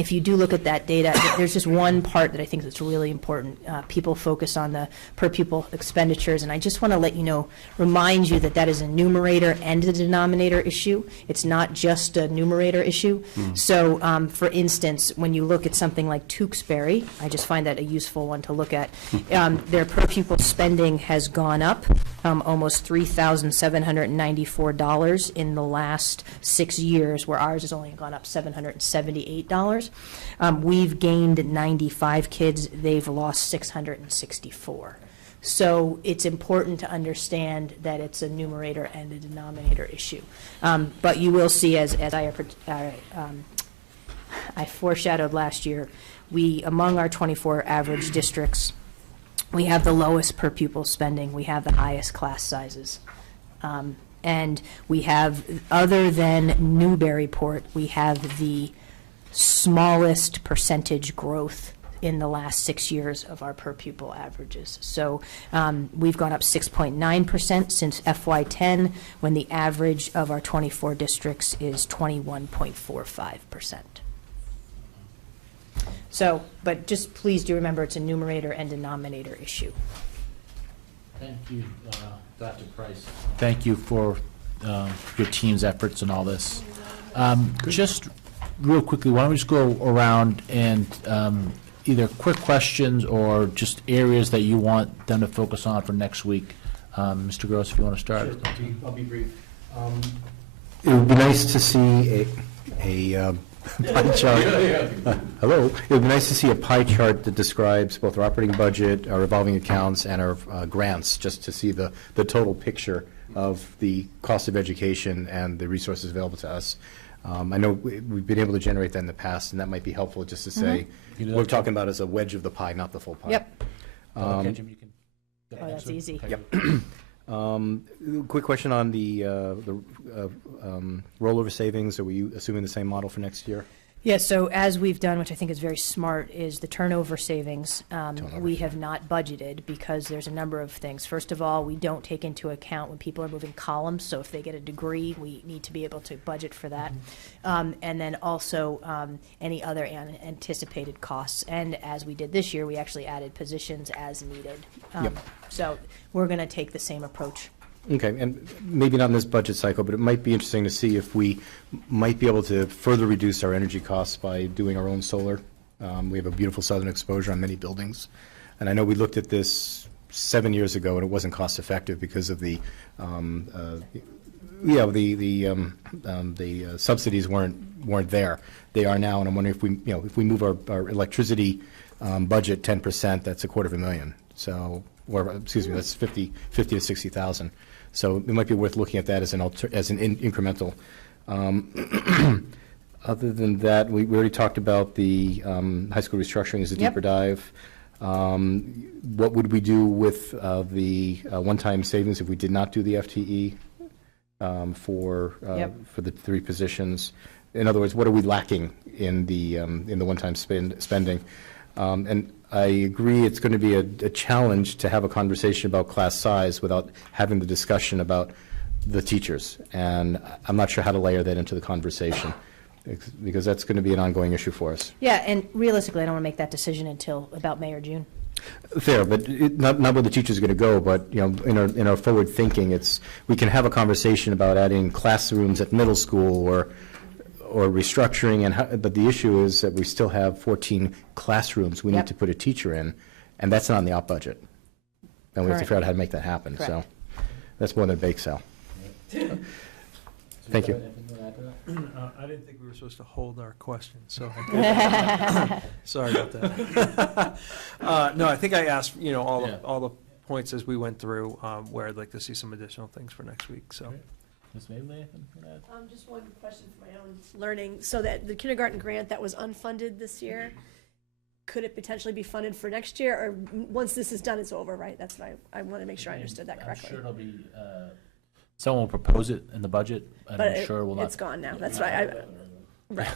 if you do look at that data, there's just one part that I think that's really important. People focus on the per pupil expenditures, and I just want to let you know, remind you that that is a numerator and a denominator issue. It's not just a numerator issue. So, for instance, when you look at something like Tewksbury, I just find that a useful one to look at. Their per pupil spending has gone up almost $3,794 in the last 6 years, where ours has only gone up $778. We've gained 95 kids. They've lost 664. So it's important to understand that it's a numerator and a denominator issue. But you will see, as I foreshadowed last year, among our 24 average districts, we have the lowest per pupil spending. We have the highest class sizes. And we have, other than Newburyport, we have the smallest percentage growth in the last 6 years of our per pupil averages. So we've gone up 6.9% since FY10, when the average of our 24 districts is 21.45%. So, but just please do remember it's a numerator and denominator issue. Thank you, Dr. Price. Thank you for your team's efforts and all this. Just real quickly, why don't we just go around and either quick questions or just areas that you want them to focus on for next week. Mr. Gross, if you want to start. Sure, I'll be brief. It would be nice to see a pie chart. Hello. It would be nice to see a pie chart that describes both our operating budget, our revolving accounts, and our grants, just to see the total picture of the cost of education and the resources available to us. I know we've been able to generate that in the past, and that might be helpful just to say what we're talking about as a wedge of the pie, not the full pie. Yep. Okay, Jim, you can. Oh, that's easy. Yep. Quick question on the rollover savings. Are we assuming the same model for next year? Yeah, so as we've done, which I think is very smart, is the turnover savings. We have not budgeted because there's a number of things. First of all, we don't take into account when people are moving columns, so if they get a degree, we need to be able to budget for that. And then also any other anticipated costs. And as we did this year, we actually added positions as needed. So we're going to take the same approach. Okay, and maybe not in this budget cycle, but it might be interesting to see if we might be able to further reduce our energy costs by doing our own solar. We have a beautiful southern exposure on many buildings. And I know we looked at this 7 years ago, and it wasn't cost effective because of the subsidies weren't there. They are now, and I'm wondering if we move our electricity budget 10%, that's $250,000. So, or excuse me, that's 50 to 60,000. So it might be worth looking at that as an incremental. Other than that, we already talked about the high school restructuring as a deeper dive. What would we do with the one-time savings if we did not do the FTE for the 3 positions? In other words, what are we lacking in the one-time spending? And I agree it's going to be a challenge to have a conversation about class size without having the discussion about the teachers. And I'm not sure how to layer that into the conversation, because that's going to be an ongoing issue for us. Yeah, and realistically, I don't want to make that decision until about May or June. Fair, but not where the teacher's going to go, but in our forward thinking, we can have a conversation about adding classrooms at middle school or restructuring, but the issue is that we still have 14 classrooms we need to put a teacher in, and that's not in the op budget. And we have to figure out how to make that happen. Correct. So that's more than a bake sale. Thank you. I didn't think we were supposed to hold our questions, so sorry about that. No, I think I asked, all the points as we went through, where I'd like to see some additional things for next week, so. Ms. Mably, anything for that? Just one question for my own learning. So that the kindergarten grant that was unfunded this year, could it potentially be funded for next year, or once this is done, it's over, right? That's what I want to make sure I understood that correctly. I'm sure it'll be, someone will propose it in the budget, and But I'm sure we'll not. it's gone now. That's right. Right.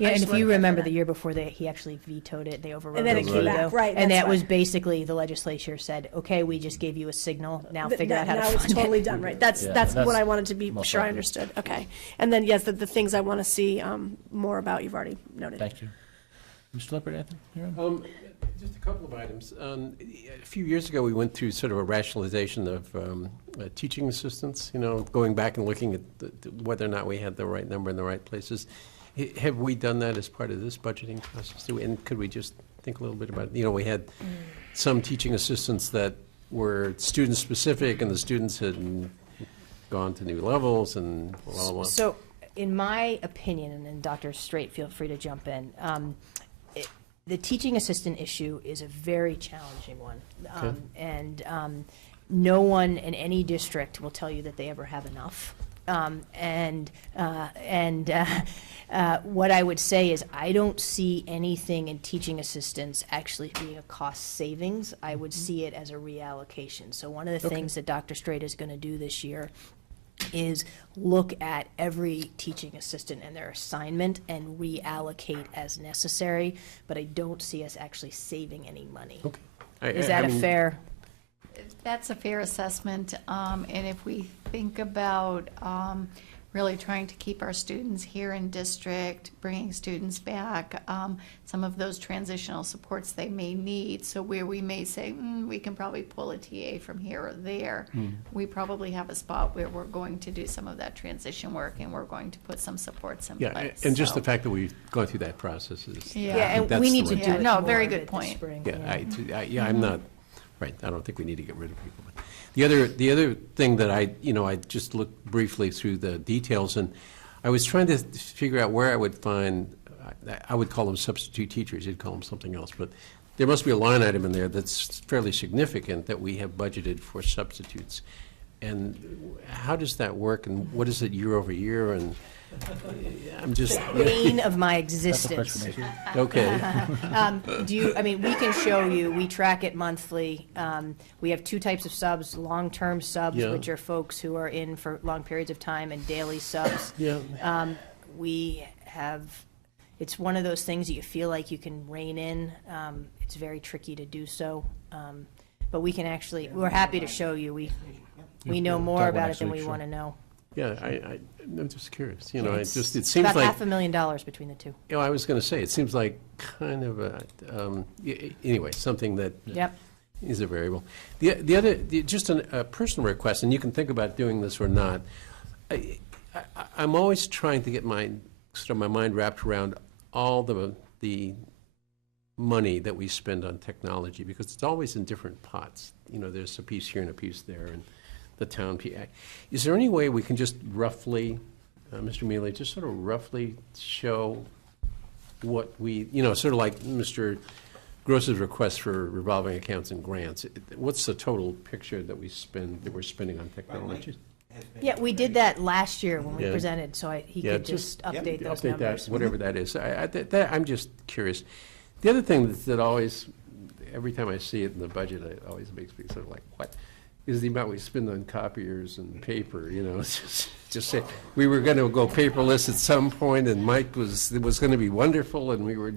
Yeah, and just if wanted you to remember clarify the year before, he actually vetoed it, they overrode And then it. it came back, veto. right, And that's that was why. basically, the legislature said, okay, we just gave you a signal, now figure out how to Now fund it's totally it. done, right? That's Yeah, what that's I wanted to be most sure I likely. understood. Okay. And then, yes, the things I want to see more about, you've already noted. Thank you. Mr. Lippert, anything? Just a couple of items. A few years ago, we went through sort of a rationalization of teaching assistants, going back and looking at whether or not we had the right number in the right places. Have we done that as part of this budgeting process? And could we just think a little bit about, we had some teaching assistants that were student-specific, and the students had gone to new levels and blah, blah, blah. So, in my opinion, and then Dr. Straight, feel free to jump in, the teaching assistant issue is a very challenging one. And no one in any district will tell you that they ever have enough. What I would say is, I don't see anything in teaching assistants actually being a cost savings. I would see it as a reallocation. So one of the things that Dr. Straight is going to do this year is look at every teaching assistant and their assignment and reallocate as necessary, but I don't see us actually saving any money. Okay. Is that a fair? That's a fair assessment, and if we think about really trying to keep our students here in district, bringing students back, some of those transitional supports they may need, so where we may say, we can probably pull a TA from here or there, we probably have a spot where we're going to do some of that transition work, and we're going to put some supports in Yeah, place. and just so. the fact that we've gone through that process is. Yeah. Yeah, and that's we the need to way- do Yeah, it no, more very of good it this point. spring, Yeah, I'm not, right, I don't think we need to get rid of people. But the other thing that I just looked briefly through the details, and I was trying to figure out where I would find, I would call them substitute teachers, you'd call them something else, but there must be a line item in there that's fairly significant that we have budgeted for substitutes. And how does that work, and what is it year over year, and I'm just. Bane of my That's a existence. question, maybe. Okay. We can show you, we track it monthly. We have two types of subs, long-term subs, Yeah. which are folks who are in for long periods of time, and daily subs. Yeah. We have, it's one of those things that you feel like you can rein in. It's very tricky to do so. But we can actually, we're happy to show you. We know more Talk about about it next than week, we sure. want to know. Yeah, I'm just curious, it It's seems about like. $500,000 between the two. I was going to say, it seems like kind of a, anyway, something that Yep. is a variable. The other, just a personal request, and you can think about doing this or not. I'm always trying to get my mind wrapped around all the money that we spend on technology, because it's always in different pots. There's a piece here and a piece there, and the town PA. Is there any way we can just roughly, Mr. Mealy, just sort of roughly show what we, sort of like Mr. Gross's request for revolving accounts and grants? What's the total picture that we're spending on technology? Yeah, we did that last year when we Yeah. presented, so he Yeah, could just update those Update numbers. that, whatever that is. I'm just curious. The other thing that always, every time I see it in the budget, it always makes me sort of like, what? Is the amount we spend on copiers and paper, It's just say, we were going to go paperless at some point, and Mike it was going to be wonderful, and we were,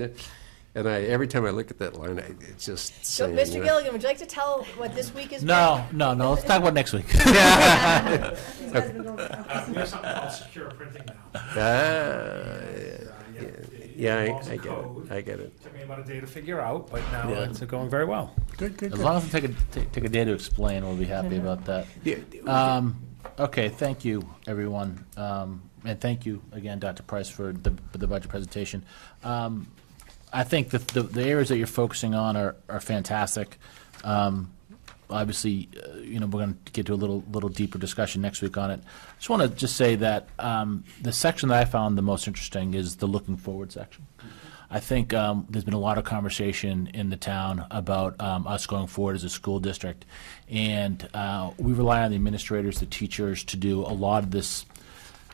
and every time I look at that line, it's just So, saying. Mr. Gilligan, would you like to tell what this week is? No, let's talk about next week. We have something called secure printing now. Yeah, I Involves a get it, code. I get it. Took me about a day to figure out, but now Yeah. it's going very well. Good. As long as we take a day to explain, we'll be happy about that. Yeah, Okay, thank you, everyone. And thank you again, Dr. Price, for the budget presentation. I think that the areas that you're focusing on are fantastic. Obviously, we're going to get to a little deeper discussion next week on it. I just want to say that the section that I found the most interesting is the looking forward section. I think there's been a lot of conversation in the town about us going forward as a school district, and we rely on the administrators, the teachers, to do a lot of this.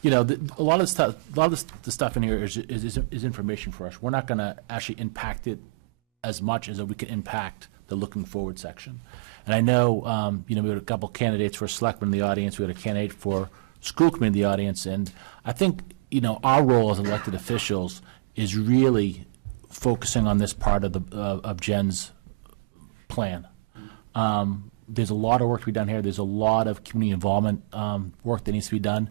A lot of the stuff in here is information for us. We're not going to actually impact it as much as we can impact the looking forward section. And I know, we had a couple candidates for selectmen in the audience. We had a candidate for school committee in the audience, and I think, our role as elected officials is really focusing on this part of of Jen's plan. There's a lot of work to be done here. There's a lot of community involvement work that needs to be done,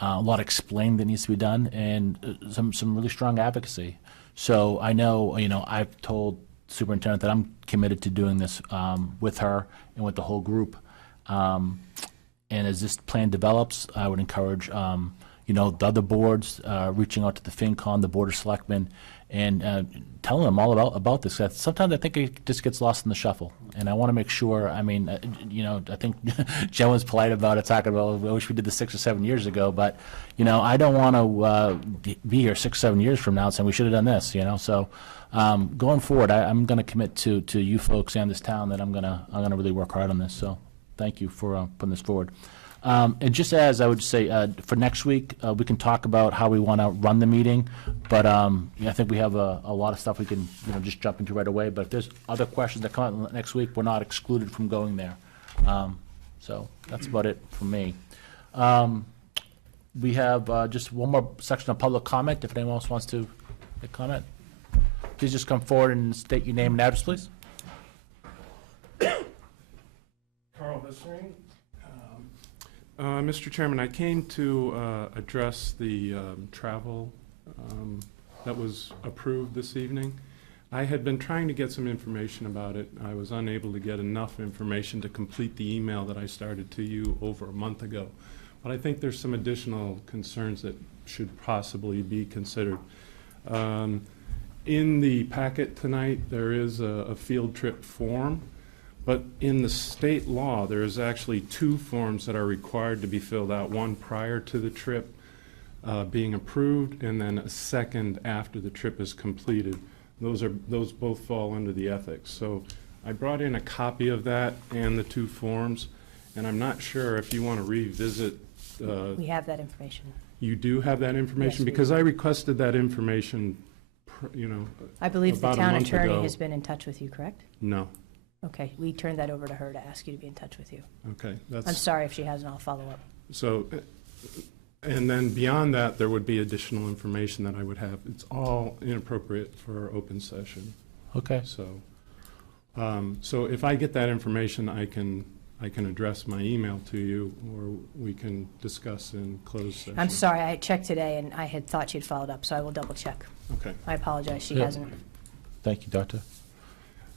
a lot of explaining that needs to be done, and some really strong advocacy. So I know, I've told Superintendent that I'm committed to doing this with her and with the whole group. And as this plan develops, I would encourage, the other boards reaching out to the FinCon, the Board of Selectmen, and telling them all about this. Sometimes I think it just gets lost in the shuffle, and I want to make sure. I think Jen was polite about it, talking about, I wish we did this 6 or 7 years ago, but I don't want to be here 6 or 7 years from now saying we should have done this. So going forward, I'm going to commit to you folks and this town that I'm gonna really work hard on this. So thank you for putting this forward. And just as I would say, for next week, we can talk about how we want to run the meeting, but I think we have a lot of stuff we can just jump into right away. But if there's other questions that come out next week, we're not excluded from going there. So that's about it from me. We have just one more section of public comment. If anyone else wants to make a comment, please just come forward and state your name and address, please. Carl Vissering. Mr. Chairman, I came to address the travel that was approved this evening. I had been trying to get some information about it. I was unable to get enough information to complete the email that I started to you over a month ago. But I think there's some additional concerns that should possibly be considered. In the packet tonight, there is a field trip form. But in the state law, there is actually 2 forms that are required to be filled out, one prior to the trip being approved, and then a second after the trip is completed. Those both fall under the ethics. So I brought in a copy of that and the 2 forms, and I'm not sure if you want to revisit. We have that information. You do have that information? Yes, we because do. I requested that information, I believe the about a town month attorney ago. has been in touch with you, correct? No. Okay, we turned that over to her to ask you to be in touch with you. Okay. I'm sorry if she hasn't, I'll follow up. So, and then beyond that, there would be additional information that I would have. It's all inappropriate for open session. Okay. So, so if I get that information, I can address my email to you, or we can discuss in closed session. I'm sorry, I checked today and I had thought she'd followed up, so I will double check. Okay. I apologize, she Yeah. hasn't. Thank you, Doctor.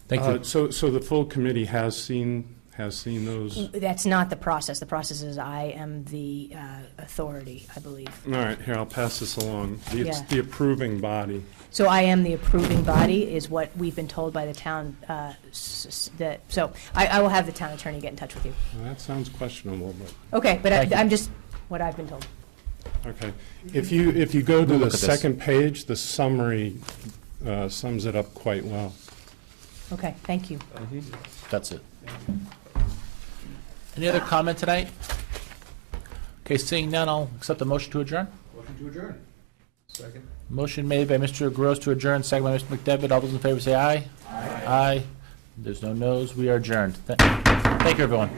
Thank you. So the full committee has seen those? That's not the process. The process is I am the authority, I believe. All right, here, I'll pass this along. It's Yeah. the approving body. So I am the approving body, is what we've been told by the town, so I will have the town attorney get in touch with you. Well, that sounds questionable, but, Okay, but Thank you. I'm just, what I've been told. okay. If you go to We'll the look at this. second page, the summary sums it up quite well. Okay, thank you. That's it. Any other comment tonight? Okay, seeing none, I'll accept the motion to adjourn. Motion to adjourn. Second. Motion made by Mr. Gross to adjourn, second by Mr. McDevitt. All those in favor say aye. Aye. There's no no's. We are adjourned. Thank you, everyone.